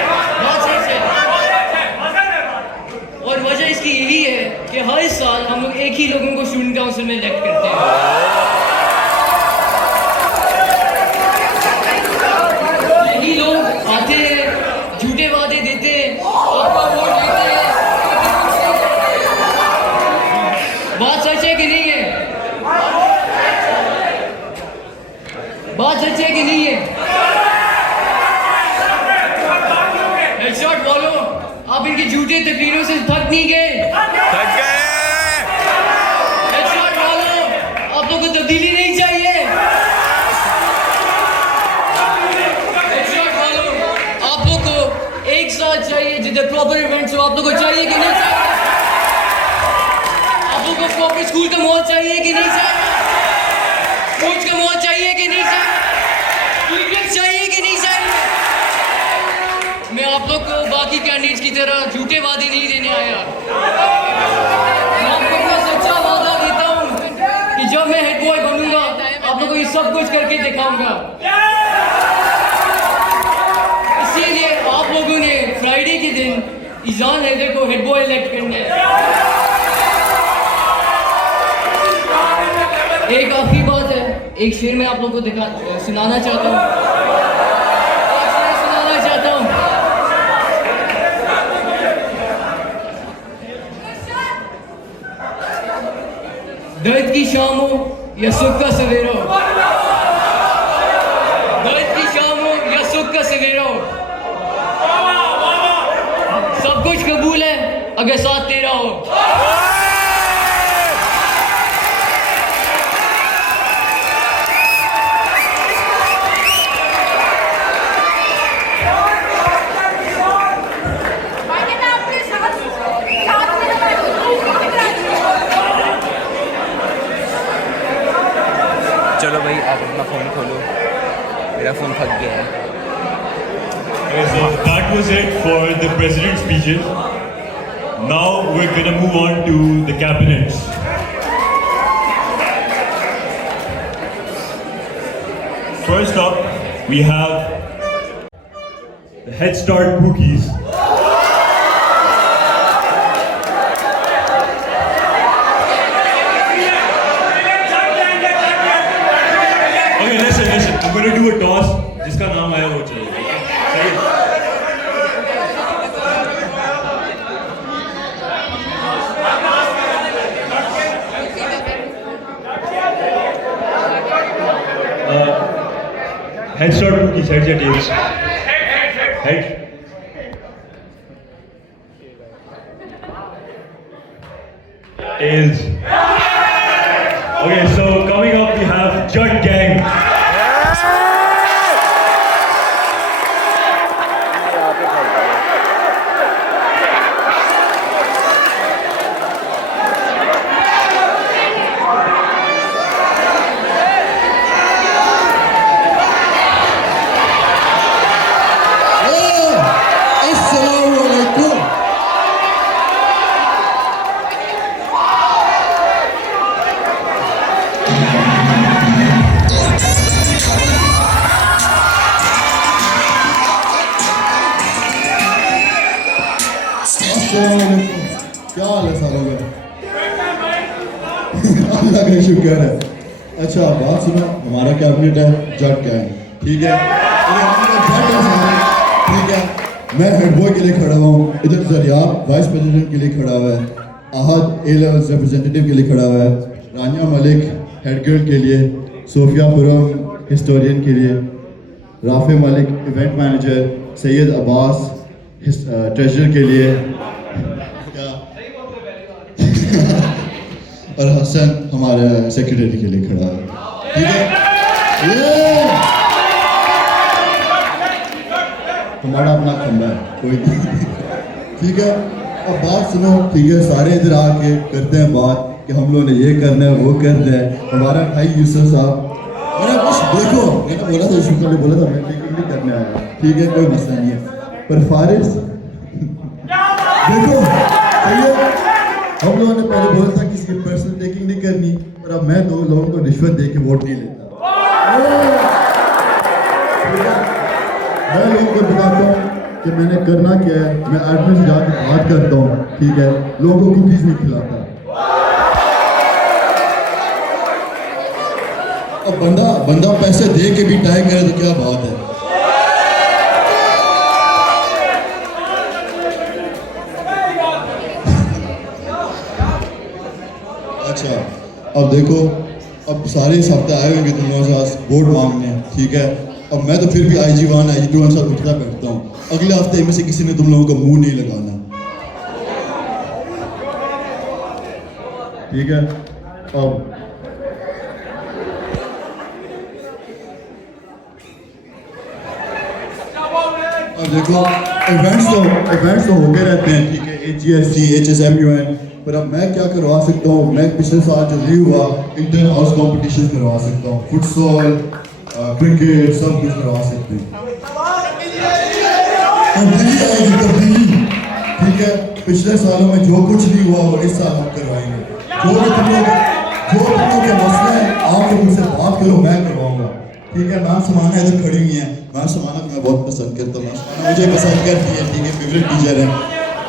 और वजह इसकी यही है कि हर साल हम लोग एक ही लोगों को स्टूडेंट काउंसिल में इलेक्ट करते हैं। यही लोग आते हैं, झूठे वादे देते हैं, आपका वोट लेते हैं। बात सच है कि नहीं है? बात सच है कि नहीं है? हेडशॉट वालों, आप इनकी झूठे तकरीरों से थक नहीं गए? आप लोगों को चाहिए कि नहीं चाहिए? आप लोगों को अपने स्कूल का माहौल चाहिए कि नहीं चाहिए? कोच का माहौल चाहिए कि नहीं चाहिए? टीचर्स चाहिए कि नहीं चाहिए? मैं आप लोग को बाकी कैंडिडेट्स की तरह झूठे वादे नहीं देने आया। मैं आपको अपना सच्चा वादा देता हूँ कि जब मैं हेड बॉय बनूंगा आप लोगों को ये सब कुछ करके दिखाऊंगा। इसीलिए आप लोगों ने फ्राइडे के दिन इजान हैदर को हेड बॉय इलेक्ट करना है। एक आखिरी बात है, एक शेर मैं आप लोगों को सुनाना चाहता हूँ। दर्द की शाम हो या सुख का सवेरा हो, दर्द की शाम हो या सुख का सवेरा हो, सब कुछ कबूल है अगर साथ तेरा हो। चलो भाई आप अपना फ़ोन खोलो, मेरा फ़ोन थक गया है। So that was it for the president's speeches. Now we're gonna move on to the cabinets. First up, we have the Head Start Bookies. Okay, listen. I'm gonna do a toss. जिसका नाम आया वो चलेगा. Head start cookies, heads or tails? Head. Tails. Okay, so coming up we have Jut Gang. क्या हाल है सारों का? अल्लाह का शुक्र है। अच्छा बात सुनो, हमारा कैबिनेट है जट गैंग, ठीक है? ठीक है, मैं हेड बॉय के लिए खड़ा हूँ, इधर जरियाब वाइस प्रेसिडेंट के लिए खड़ा हुआ है, आहद ए लेवल रिप्रेजेंटेटिव के लिए खड़ा हुआ है, रानिया मलिक हेड गर्ल के लिए, सोफिया पुरम हिस्टोरियन के लिए, Rafe Malik event manager, Syed Abbas treasure के लिए और हसन हमारे सेक्रेटरी के लिए खड़ा है, ठीक है? हमारा अपना खंबा है, कोई नहीं, ठीक है? अब बात सुनो, ठीक है? सारे इधर आके करते हैं बात कि हम लोगों ने ये करना है वो करना है। हमारा भाई यूसुफ साहब, मैंने कुछ देखो, मैंने बोला था यूसुफ ने बोला था मैं नहीं करने आया, ठीक है? कोई मसला नहीं है, पर फारिस देखो हम लोगों ने पहले बोला था किसी की पर्सनल टेकिंग नहीं करनी, और अब मैं दो लोगों को रिश्वत दे के वोट नहीं लेता। मैं लोगों को बताता हूँ कि मैंने करना क्या है, मैं एडमिन से जाकर बात करता हूँ, ठीक है? लोगों को कुकीज नहीं खिलाता। अब बंदा पैसे दे के भी टाइम करे तो क्या बात है? अच्छा अब देखो, अब सारे इस हफ्ते आए होंगे तुम लोगों से वोट मांगने, ठीक है? अब मैं तो फिर भी IG1 IG2 के साथ उठता बैठता हूँ। अगले हफ्ते में से किसी ने तुम लोगों का मुंह नहीं लगाना, ठीक है? अब देखो इवेंट्स तो होते रहते हैं, ठीक है? HGST, HSMUN, पर अब मैं क्या करवा सकता हूँ, मैं पिछले साल जो ली हुआ इंटर हाउस कॉम्पिटिशन करवा सकता हूँ, फुटसॉल, क्रिकेट, सब कुछ करवा सकते हैं। तब्दीली आएगी, तब्दीली, ठीक है। पिछले सालों में जो कुछ नहीं हुआ वो इस साल हम करवाएंगे। जो तुमों के मसले हैं आप लोग मुझसे बात करो, मैं करवाऊंगा, ठीक है। मैम समाना इधर खड़ी हुई हैं, मैम समाना मैं बहुत पसंद करता हूँ, समाना मुझे पसंद करती है, ठीक है, फेवरेट टीचर है।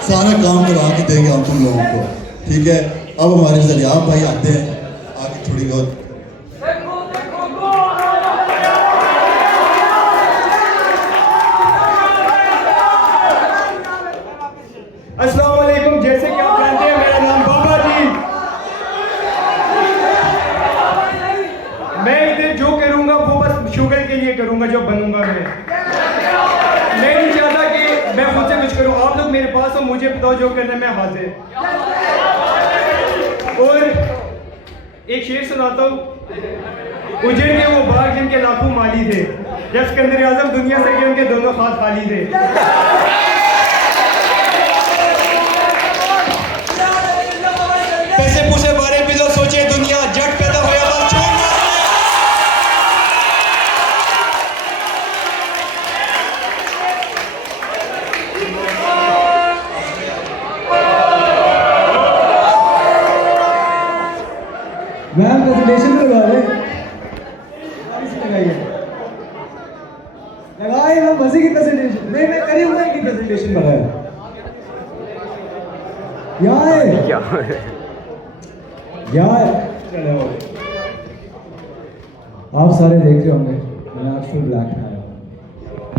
सारा काम करवा के देंगे हम तुम लोगों को, ठीक है। अब हमारे दरियाब भाई आते हैं आगे थोड़ी बहुत। अस्सलाम वालेकुम, जैसे कि आप जानते हैं मेरा नाम बाबा जी। मैं इधर जो करूंगा वो बस शुगर के लिए करूंगा, जो बनूंगा मैं नहीं चाहता कि मैं खुद से कुछ करूं। आप लोग मेरे पास हो, मुझे बताओ जो करना है, मैं हाजिर। और एक शेर सुनाता हूँ। उजड़ के वो बाग जिनके लाखों माली थे, जब सिकंदर आजम दुनिया से गए उनके दोनों हाथ खाली थे। पैसे पूछे बारे भी तो सोचे दुनिया, जट पैदा होया बस छोड़ना। मैम प्रेजेंटेशन में लगा रहे लगाए मैम मजे की प्रेजेंटेशन नहीं, मैं करी हुआ की प्रेजेंटेशन लगाया यहाँ है चलो आप सारे देख रहे होंगे मैंने आज फुल ब्लैक पहना है।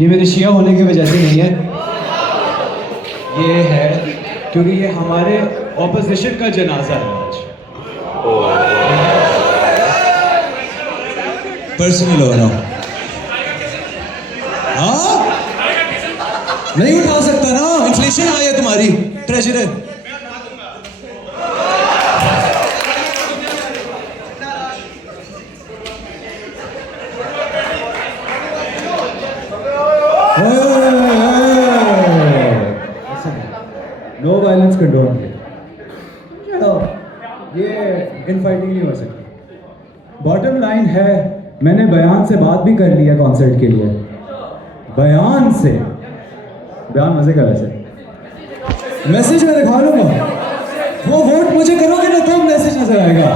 ये मेरे शिया होने की वजह से नहीं है, ये है क्योंकि ये हमारे ऑपोजिशन का जनाजा है आज। पर्सनल हो रहा हूँ, हाँ नहीं उठा सकता ना, इन्फ्लेशन आई है तुम्हारी ट्रेजरर। नो वायलेंस कंडोन, ये इनफाइटिंग नहीं हो सकती। बॉटम लाइन है, मैंने बयान से बात भी कर लिया कॉन्सर्ट के लिए, बयान मजे का वैसे मैसेज में दिखा लूंगा, वो वोट मुझे करोगे ना तो मैसेज नजर आएगा,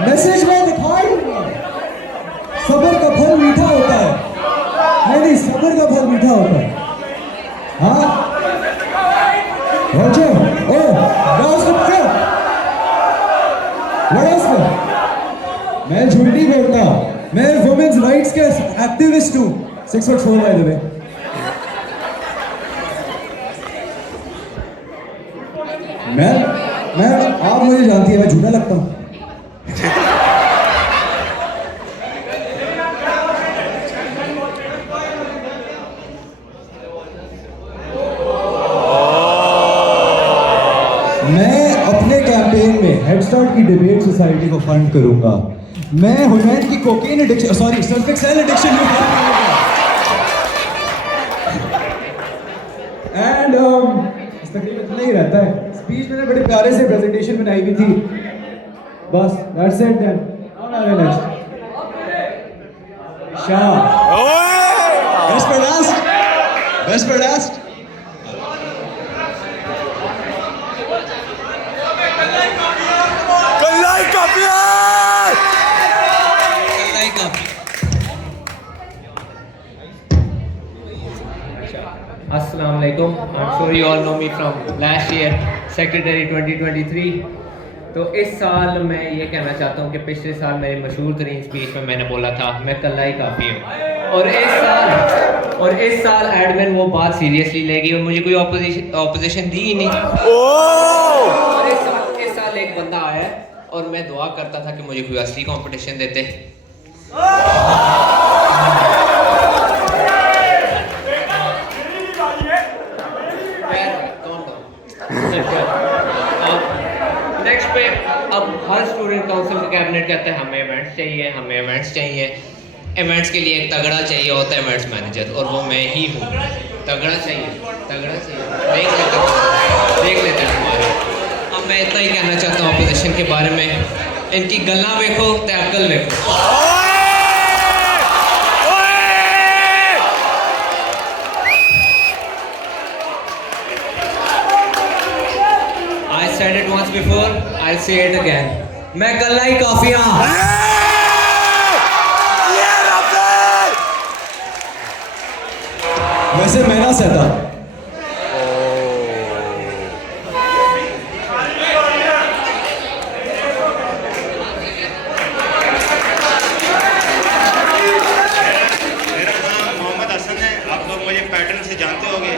मैसेज में दिखा लूंगा। सब्र का फल मीठा होता है, नहीं सब्र का फल मीठा होता है। हाँ मैं झूठ नहीं बोलता, मैं वुमेन्स राइट्स के एक्टिविस्ट हूँ, 6'4" बाय द वे। मैं आप मुझे जानती है, मैं झूठा लगता हूँ। मैं अपने कैंपेन में हेड स्टार्ट की डिबेट सोसाइटी को फंड करूंगा। मैं हुनैन की कोकेन एडिक्शन, सॉरी सल्फ एक्सेल एडिक्शन में एंड इस तकरीबन इतना ही रहता है। स्पीच मैंने बड़े प्यारे से प्रेजेंटेशन बनाई हुई थी, बस दैट्स इट देन। नेक्स्ट शाह best product Assalamu alaikum. I'm sure you all know me from last year, Secretary 2023. तो इस साल मैं ये कहना चाहता हूँ कि पिछले साल मेरी मशहूर तरीन स्पीच में मैंने बोला था मैं कल्ला ही काफ़ी हूँ, और इस साल एडमिन वो बात सीरियसली लेगी और मुझे कोई ऑपोजिशन दी ही नहीं। इस साल एक बंदा आया और मैं दुआ करता था कि मुझे कोई असली कंपटीशन देते। नेक्स्ट पे अब हर स्टूडेंट काउंसिल का कैबिनेट कहता है हमें इवेंट्स चाहिए। इवेंट्स के लिए एक तगड़ा चाहिए होता है इवेंट्स मैनेजर, और वो मैं ही हूँ। तगड़ा चाहिए देख लेते हैं हमारे। अब मैं इतना ही कहना चाहता हूँ अपोजिशन के बारे में, इनकी गल्ला देखो ते अक्ल देखो। I said it once before, I'll say it again. मैं गल्ला ही काफी हूँ। वैसे मैं ना सहता। पैटर्न से जानते होंगे,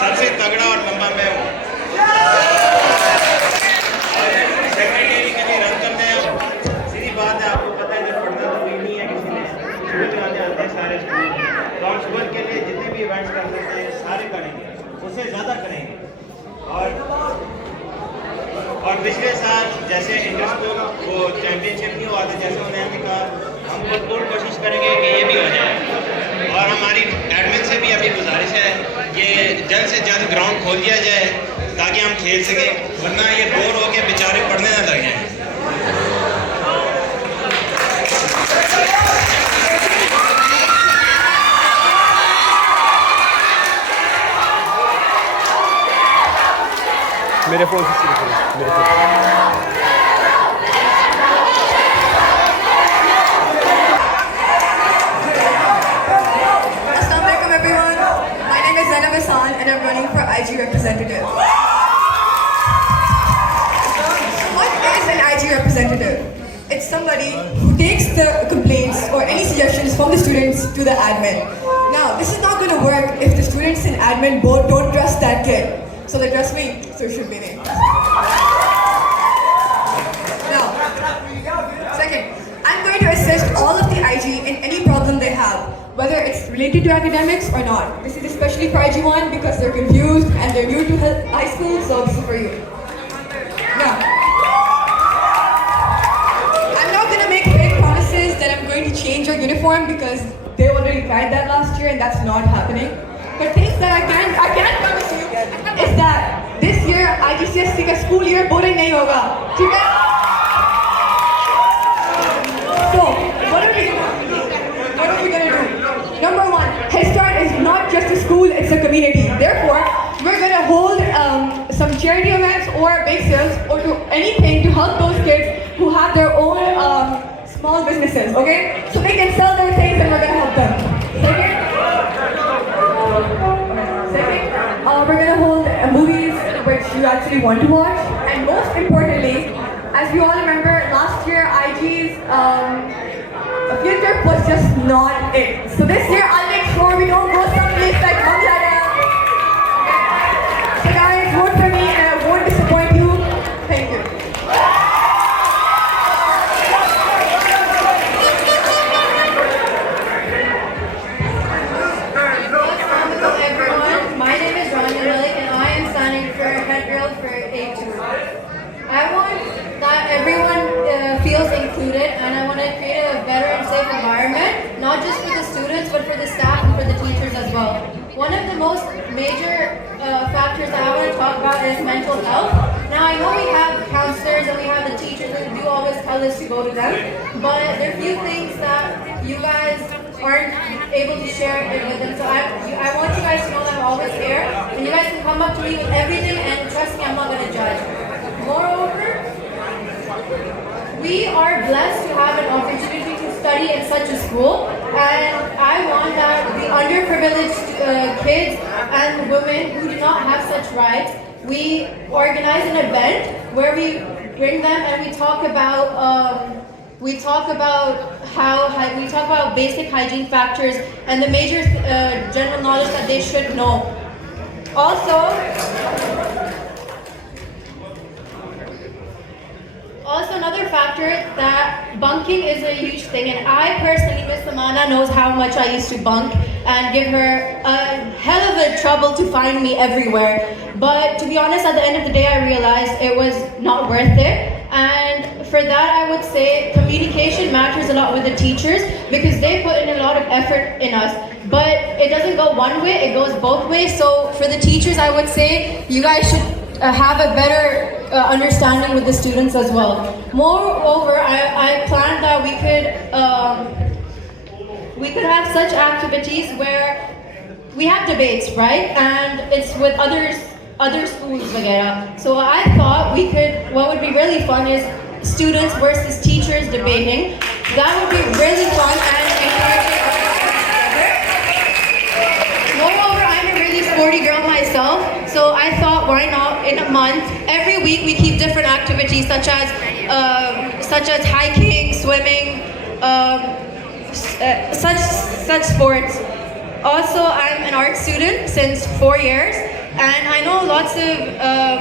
सबसे तगड़ा और लंबा मैं हूँ। सेक्रेटरी के लिए रन करते हैं। सीधी बात है, आपको पता है जब पढ़ना तो कोई नहीं है किसी ने, स्कूल जाने आते हैं सारे स्कूल, तो हम स्कूल के लिए जितने भी इवेंट्स कर सकते हैं सारे करेंगे, उससे ज़्यादा करेंगे। और पिछले साल जैसे इंटर स्कूल वो चैम्पियनशिप नहीं हुआ था, जैसे उन्होंने कहा हम भरपूर कोशिश करेंगे कि ये भी हो जाए। और हमारी एडमिन से भी अभी गुजारिश है कि जल्द से जल्द ग्राउंड खोल दिया जाए ताकि हम खेल सकें, वरना ये बोर होकर बेचारे पढ़ने ना लग जाएं। मेरे फोन से मेरे phone. Assalamualaikum everyone. My name is Zainab Hassan and I'm running for IG representative. What is an IG representative? It's somebody who takes the complaints or any suggestions from the students to the admin. Now, this is not going to work if the students and admin both don't trust that kid. So they trust me, so it should be me. Now, second, I'm going to assist all of the IG in any problem they have, whether it's related to academics or not. This is especially for IG1 because they're confused and they're new to high school, so this is for you. Now, I'm not going to make fake promises that I'm going to change your uniform because they already tried that last year and that's not happening. But things that I can promise you is that this year IGCSE का school year boring नहीं होगा, ठीक है? So what are we gonna do? Number one, Head Start is not just a school; it's a community. Therefore, we're gonna hold some charity events or bake sales or do anything to help those kids who have their own small businesses. Okay, so they can sell their things and we're gonna help them. We're gonna hold movies which you actually want to watch, and most importantly, as you all remember, last year IG's field trip was just not it. So this year I'll make sure we don't go someplace like Bangladesh. So guys, vote for me and I won't disappoint you. Thank you. Everyone, my name is Rania Malik and I am standing for head girl for A2. I want that everyone feels included and I want to create a better and safe environment, not just for the students but for the staff and for the teachers as well. One of the most major factors that I want to talk about is mental health. Now I know we have counselors and we have the teachers who do always tell us to go to them, but there are few things that you guys aren't able to share it with them. So I want you guys to know that I'm always here and you guys can come up to me with everything and trust me, I'm not going to judge. Moreover, we are blessed to have an opportunity to study in such a school, and I want that the underprivileged kids and women who do not have such rights, we organize an event where we bring them and we talk about basic hygiene factors and the major general knowledge that they should know. Also, another factor that bunking is a huge thing, and I personally, Miss Samana knows how much I used to bunk and give her a hell of a trouble to find me everywhere. But to be honest, at the end of the day, I realized it was not worth it. And for that, I would say communication matters a lot with the teachers because they put in a lot of effort in us. But it doesn't go one way, it goes both ways. So for the teachers, I would say you guys should have a better understanding with the students as well. Moreover, I planned that we could have such activities where we have debates, right? And it's with other schools, vagera. So I thought what would be really fun is students versus teachers debating. That would be really fun and encouraging us together. Moreover, I'm a really sporty girl myself, so I thought why not in a month, every week we keep different activities such as hiking, swimming, such sports. Also, I'm an art student since 4 years, and I know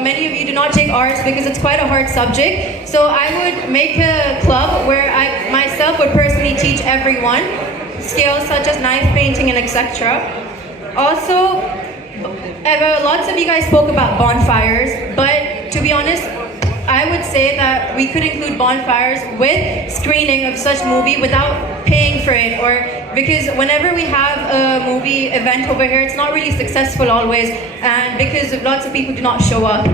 many of you do not take arts because it's quite a hard subject. So I would make a club where I myself would personally teach everyone skills such as knife painting and etc. Also, lots of you guys spoke about bonfires, but to be honest, I would say that we could include bonfires with screening of such movie without paying for it, or because whenever we have a movie event over here, it's not really successful always, and because lots of people do not show up.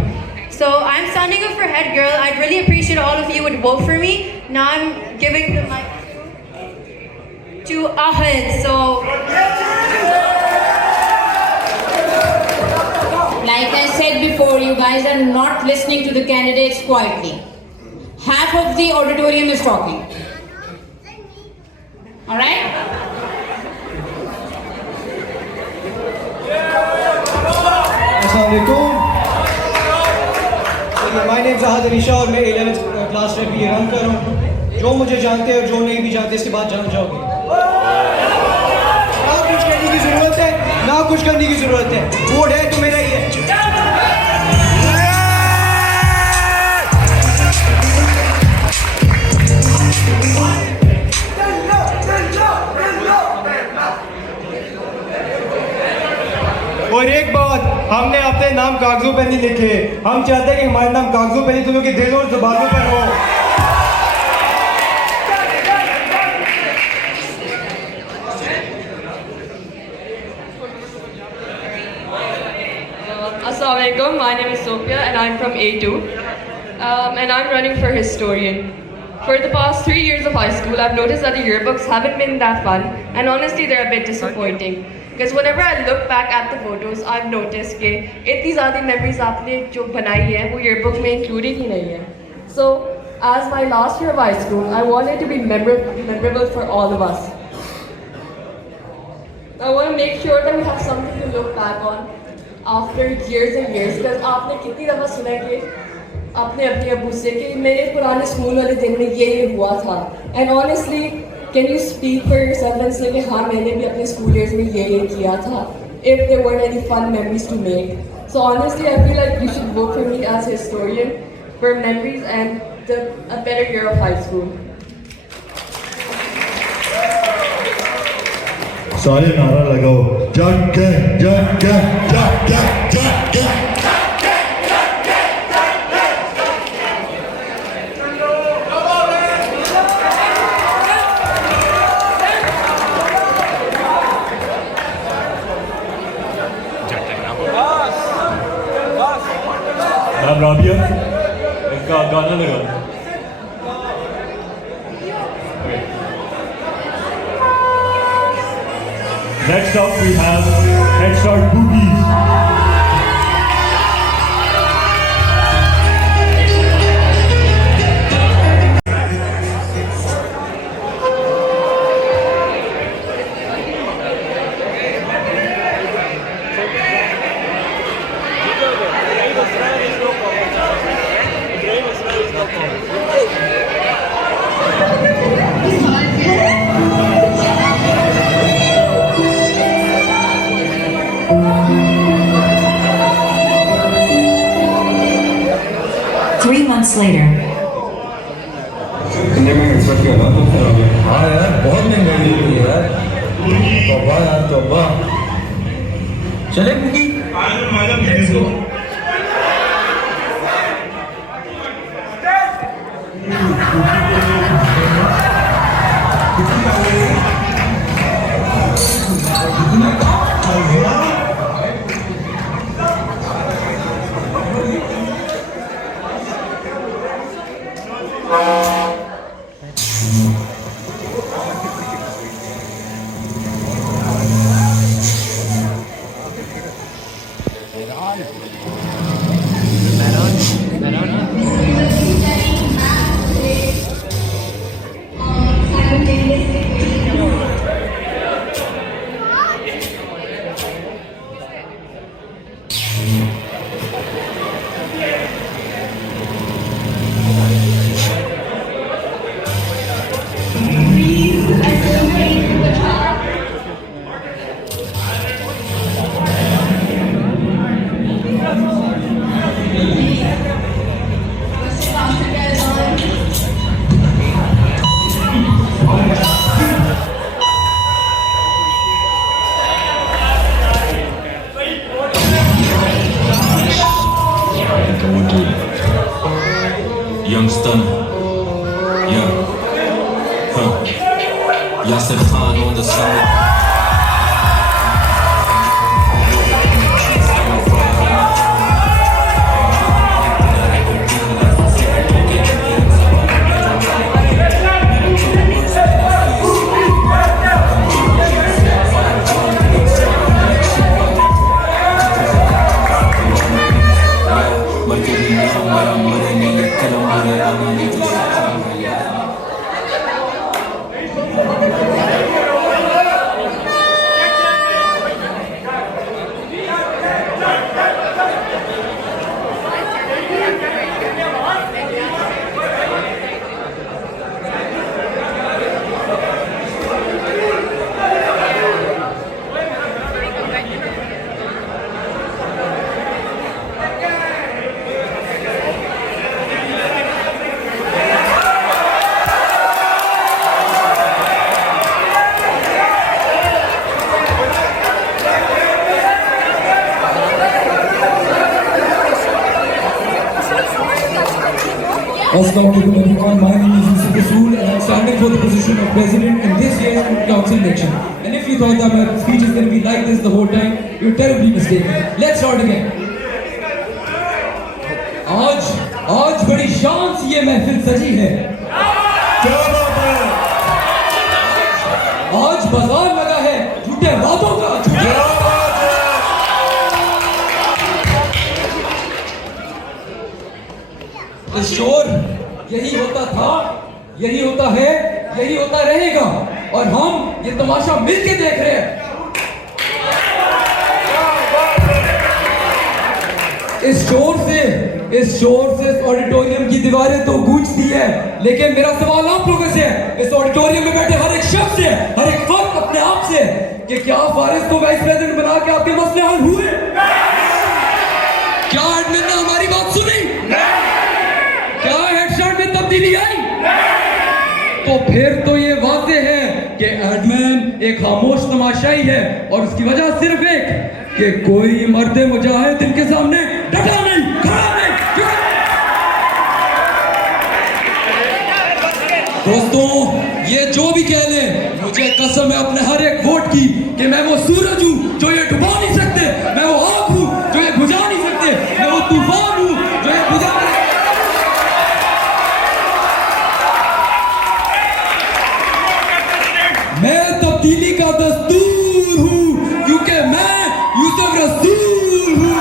So I'm standing up for head girl. I'd really appreciate all of you would vote for me. Now I'm giving the mic to Ahad. So. Like I said before, you guys are not listening to the candidates quietly. Half of the auditorium is talking. Alright? Assalamualaikum. My name is Ahad Anisha और मैं 11th class में भी run कर रहा हूँ. जो मुझे जानते हैं और जो नहीं भी जानते इसके बाद जान जाओगे. ना कुछ करने की ज़रूरत है, ना कुछ करने की ज़रूरत है. वोट है तो मेरा ही है. और एक बात, हमने अपने नाम कागजों पर नहीं लिखे. हम चाहते हैं कि हमारे नाम कागजों पर नहीं, तुम लोगों के दिल और ज़ुबानों पर हो. Assalamualaikum, my name is Sophia and I'm from A2 and I'm running for historian. For the past 3 years of high school, I've noticed that the yearbooks haven't been that fun and honestly they're a bit disappointing. Because whenever I look back at the photos, I've noticed that itni zyada memories aapne jo banayi hai, wo yearbook mein included hi nahi hai. So, as my last year of high school, I want it to be memorable for all of us. I want to make sure that we have something to look back on after years and years. Because आपने कितनी दफ़ा सुना कि आपने अपने अब्बू से कि मेरे पुराने स्कूल वाले दिन में ये हुआ था. And honestly, can you speak for yourself and say कि हाँ मैंने भी अपने school years में ये किया था? If there weren't any fun memories to make. So honestly, I feel like you should vote for me as a historian for memories and a better year of high school. सारे नारा लगाओ. जग जग जग जग जग जग जग जग. Ma'am Rabia, इनका गाना लगा. Next up we have Head Start Boogies. Later. हाँ यार बहुत महंगाई हुई है यार. तौबा यार तौबा. चले bookie. Youngster, yeah, Yasser Khan on the summit. Assalamualaikum everyone, my name is Yusuf Rasool and I'm standing for the position of President in this year's council election. And if you thought that my speech is going to be like this the whole time, you're terribly mistaken. Let's start again. आज बड़ी शान से ये महफिल सजी है. आज बाजार लगा है झूठे वादों का. शोर यही होता था, यही होता है, यही होता रहेगा और हम ये तमाशा मिलके देख रहे हैं. इस शोर से ऑडिटोरियम की दीवारें तो गूंजती है, लेकिन मेरा सवाल आप लोगों से है, इस ऑडिटोरियम में बैठे हर एक शख्स से, हर एक फर्द अपने आप से, कि क्या फारिस को वाइस प्रेसिडेंट बना के आपके मसले हल हुए? क्या एडमिन ने हमारी बात सुनी? क्या हेडशॉट में तब्दीली आई? तो फिर तो ये वाज़ेह है कि एडमिन एक खामोश तमाशाई है और उसकी वजह सिर्फ एक कि कोई मर्द मुजाहिद इनके सामने डटा नहीं, खड़ा नहीं. दोस्तों, ये जो भी कह ले, मुझे कसम है अपने हर एक वोट की कि मैं वो सूरज हूँ जो ये डुबा नहीं सकते, मैं वो आग हूँ जो ये बुझा नहीं सकते, मैं वो तूफान हूँ जो ये बुझा नहीं. मैं तब्दीली का दस्तूर हूँ क्योंकि मैं यूसुफ रसूल हूँ.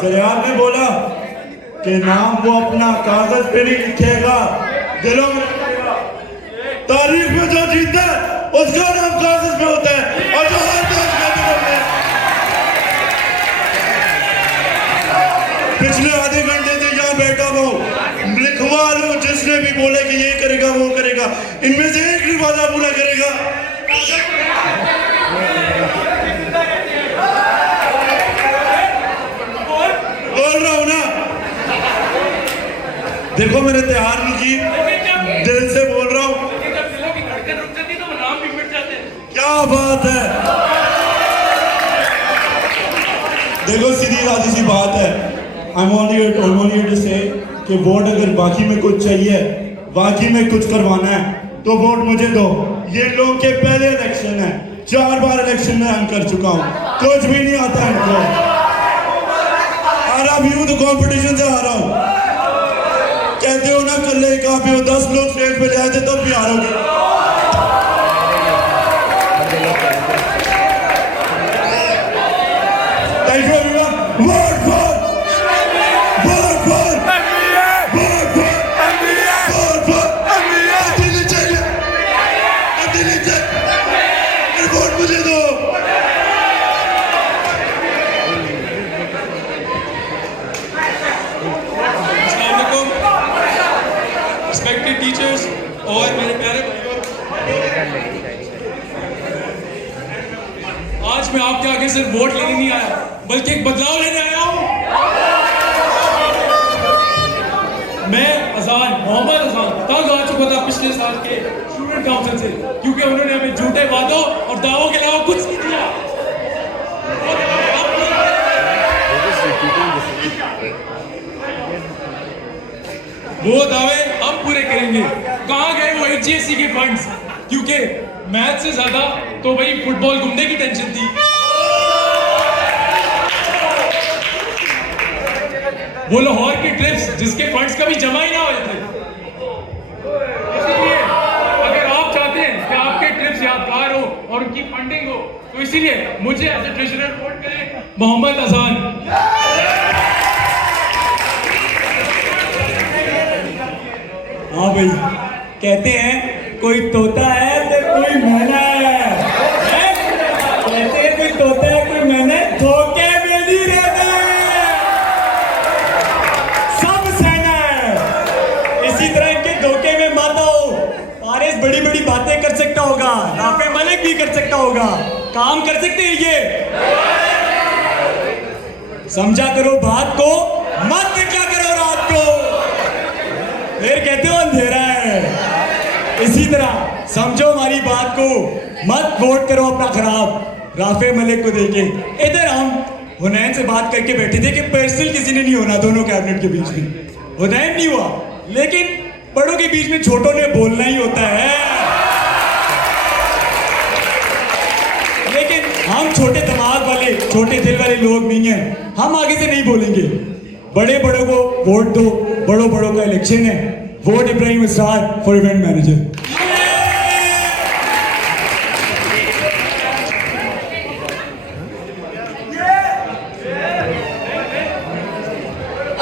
जरियाब ने बोला कि नाम वो अपना कागज पे नहीं लिखेगा, दिलों में लिखेगा. तारीख में जो जीता है उसका नाम कागज पे होता है और जो हारता है उसका दिलों में. पिछले आधे घंटे से यहाँ बैठा हूँ, लिखवा लो जिसने भी बोले कि ये करेगा वो करेगा, इनमें से एक भी वादा पूरा करेगा. बोल रहा हूँ ना, देखो मैंने तैयार नहीं की, दिल से बोल रहा हूँ. क्या बात है। देखो सीधी राजी सी बात है, I'm only here to say कि वोट अगर बाकी में कुछ चाहिए, बाकी में कुछ करवाना है तो वोट मुझे दो। ये लोग के पहले इलेक्शन है, 4 बार इलेक्शन में रन कर चुका हूँ, कुछ भी नहीं आता इनको। हारा भी हूँ तो कंपटीशन से हारा हूँ। कहते हो ना कल्ले काफी हो, 10 लोग स्टेज पे जाए थे तब भी हारोगे। Thank you everyone. Vote for vote मुझे दो। रिस्पेक्टेड टीचर्स और मेरे प्यारे भाइयों, आज मैं आपके आगे सिर्फ वोट लेने नहीं आया बल्कि एक बदलाव लेने आया हूँ। मैं मोहम्मद अजान तंग आ चुका था पिछले साल के स्टूडेंट काउंसिल से, क्योंकि उन्होंने हमें झूठे वादों और दावों के अलावा कुछ नहीं दिया। वो दावे हम पूरे करेंगे। कहाँ गए वो HGSC के फंड्स? क्योंकि मैथ से ज्यादा तो वही फुटबॉल घूमने की टेंशन थी। वो लाहौर की ट्रिप्स जिसके फंड्स कभी जमा ही ना हुए थे। इसलिए अगर आप चाहते हैं कि आपके ट्रिप्स यादगार हो और उनकी फंडिंग हो, तो इसीलिए मुझे एज ए ट्रेजरर वोट करें मोहम्मद अजान। हाँ भाई, कहते हैं कोई तोता है तो कोई मैना है। कहते हैं कोई तोता है कोई मैना है, धोखे में नहीं रहते, सब सहना है। इसी तरह इनके धोखे में मत आओ। फारिस बड़ी बड़ी बातें कर सकता होगा, राफे मलिक भी कर सकता होगा, काम कर सकते हैं ये। समझा करो बात को, मत क्या करो रात को। फिर कहते हो अंधेरा है। इसी तरह समझो हमारी बात को, मत वोट करो अपना खराब राफे मलिक को देके। इधर हम हुनैन से बात करके बैठे थे कि पर्सनल किसी ने नहीं होना दोनों कैबिनेट के बीच में। हुनैन नहीं हुआ, लेकिन बड़ों के बीच में छोटों ने बोलना ही होता है। लेकिन हम छोटे दिमाग वाले, छोटे दिल वाले लोग नहीं हैं, हम आगे से नहीं बोलेंगे। बड़े बड़ों को वोट दो, बड़ों बड़ों का इलेक्शन है। Vote Ibrahim Israr for event manager.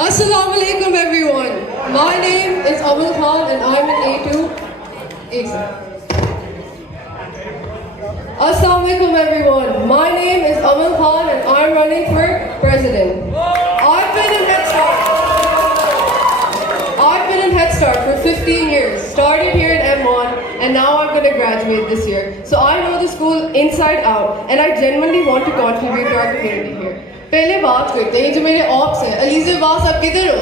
Assalamu alaikum everyone. My name is Amal Khan and I'm in A2. Assalamu alaikum everyone. My name is Amal Khan and I'm running for president. I've been in Head Start for 15 years. Started here at M1 and now I'm going to graduate this year. So I know the school inside out and I genuinely want to contribute to our community here. पहले बात करते हैं जो मेरे ops हैं। अलीज़े बास आप किधर हो?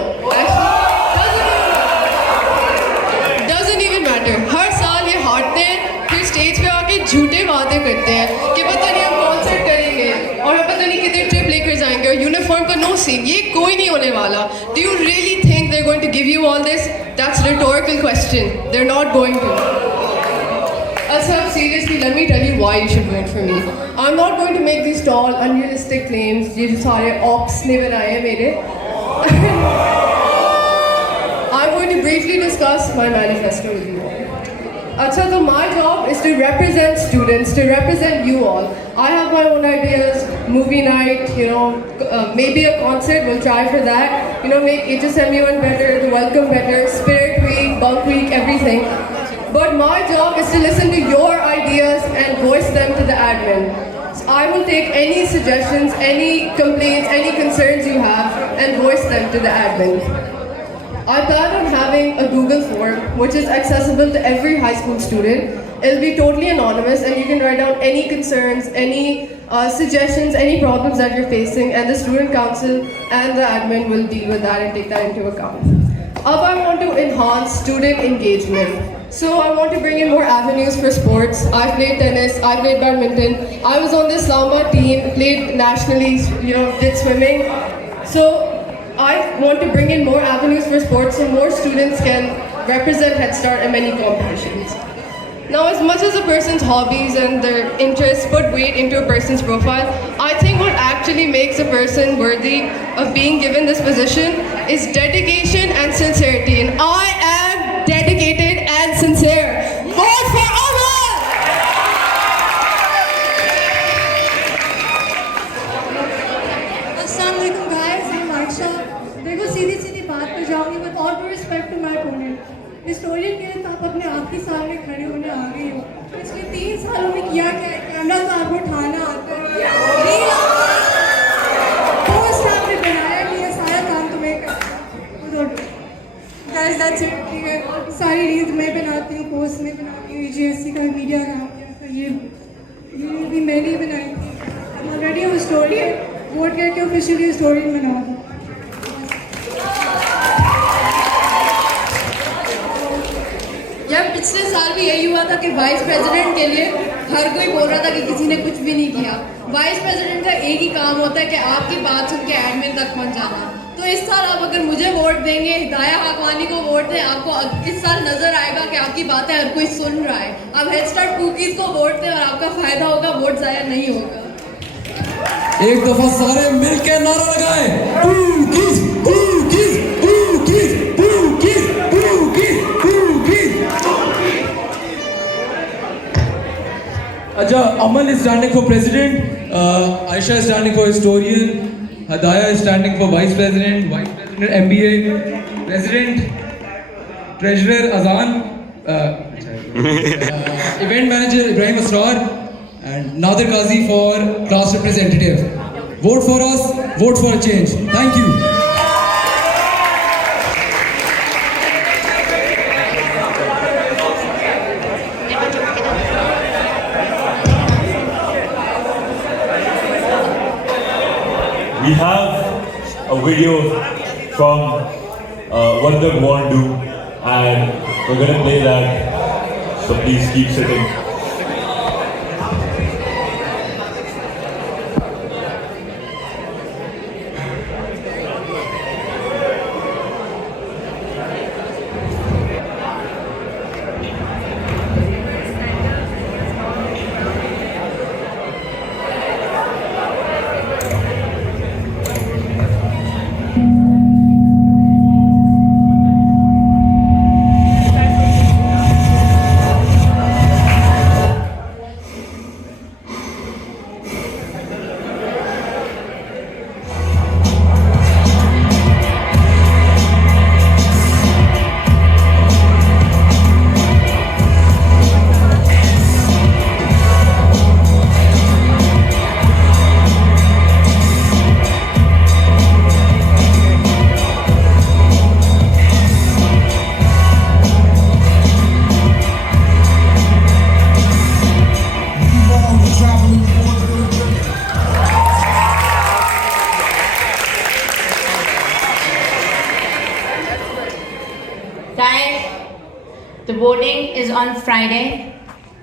Doesn't even matter. हर साल ये हारते हैं, फिर स्टेज पे आके झूठे वादे करते हैं कि पता नहीं हम कॉन्सर्ट करेंगे और हम पता नहीं किधर ट्रिप लेकर जाएंगे और यूनिफॉर्म का नो सीन। ये कोई नहीं होने वाला। Do you really think they're going to give you all this? That's a rhetorical question. They're not going to. Also, seriously, let me tell you why you should vote for me. I'm not going to make these tall, unrealistic claims. ये जो सारे ops ने बनाए हैं मेरे. I'm going to briefly discuss my manifesto with you all. Achha, so my job is to represent students, to represent you all. I have my own ideas, movie night, maybe a concert, we'll try for that. Make HSMU1 better, the welcome better, Spirit Week, Bunk Week, everything. But my job is to listen to your ideas and voice them to the admin. So I will take any suggestions, any complaints, any concerns you have and voice them to the admin. I plan on having a Google form which is accessible to every high school student. It'll be totally anonymous and you can write down any concerns, any suggestions, any problems that you're facing, and the student council and the admin will deal with that and take that into account. Now I want to enhance student engagement. So I want to bring in more avenues for sports. I played tennis, I played badminton, I was on the Slama team, played nationally, did swimming. So I want to bring in more avenues for sports so more students can represent Head Start in many competitions. Now, as much as a person's hobbies and their interests put weight into a person's profile, I think what actually makes a person worthy of being given this position is dedication and sincerity. And I am dedicated and sincere. Vote for Amal! Assalamu alaikum guys, I'm Aisha. देखो सीधी बात पे जाऊंगी with all due respect to my opponent. Historian के लिए तो आप अपने आखिरी साल में खड़े होने आ गए हो। पिछले 3 सालों में किया क्या है? कैमरा तो आपको उठाना आता है। पोस्ट आपने बनाया नहीं है, सारा काम तो मैं करती हूँ। Guys, that's it, ठीक है। सारी रील्स मैं बनाती हूँ, पोस्ट मैं बनाती हूँ, GSC का मीडिया काम किया था, ये भी मैंने ही बनाई थी। I'm already a historian, vote करके ऑफिशियली हिस्टोरियन बना दूँ। यार पिछले साल भी यही हुआ था कि वाइस प्रेसिडेंट के लिए हर कोई बोल रहा था कि किसी ने कुछ भी नहीं किया। वाइस प्रेसिडेंट का एक ही काम होता है कि आपकी बात सुन के एडमिन तक पहुंचाना। तो इस साल आप अगर मुझे वोट देंगे, हिदाया हाकवानी को वोट दें, आपको इस साल नजर आएगा कि आपकी बातें हर कोई सुन रहा है। आप हेड स्टार्ट कुकीज को वोट दें और आपका फायदा होगा, वोट जाया नहीं होगा। एक दफा सारे मिलके नारा लगाए, cookies cookies cookies cookies cookies cookies. अच्छा, Amal is standing for president, Aisha is standing for historian, Hadaya is standing for vice president MBA, president, treasurer Azan, event manager Ibrahim Asrar, and Nadir Qazi for class representative. Vote for us, vote for a change. Thank you. We have a video from what the want to do, and we're gonna play that. So please keep sitting. The voting is on Friday.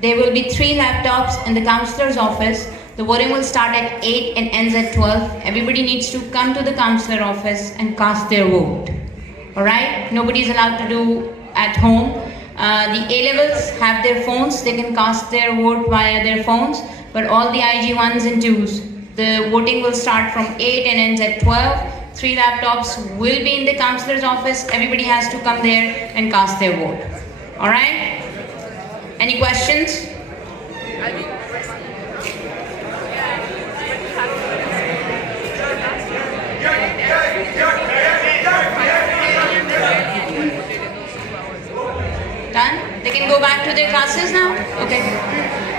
There will be 3 laptops in the councillor's office. The voting will start at 8 and ends at 12. Everybody needs to come to the councillor office and cast their vote. Alright? Nobody is allowed to do at home. The A-levels have their phones. They can cast their vote via their phones. But all the IG 1s and 2s, the voting will start from 8 and ends at 12. 3 laptops will be in the councillor's office. Everybody has to come there and cast their vote. Alright? Any questions? Done? They can go back to their classes now? Okay.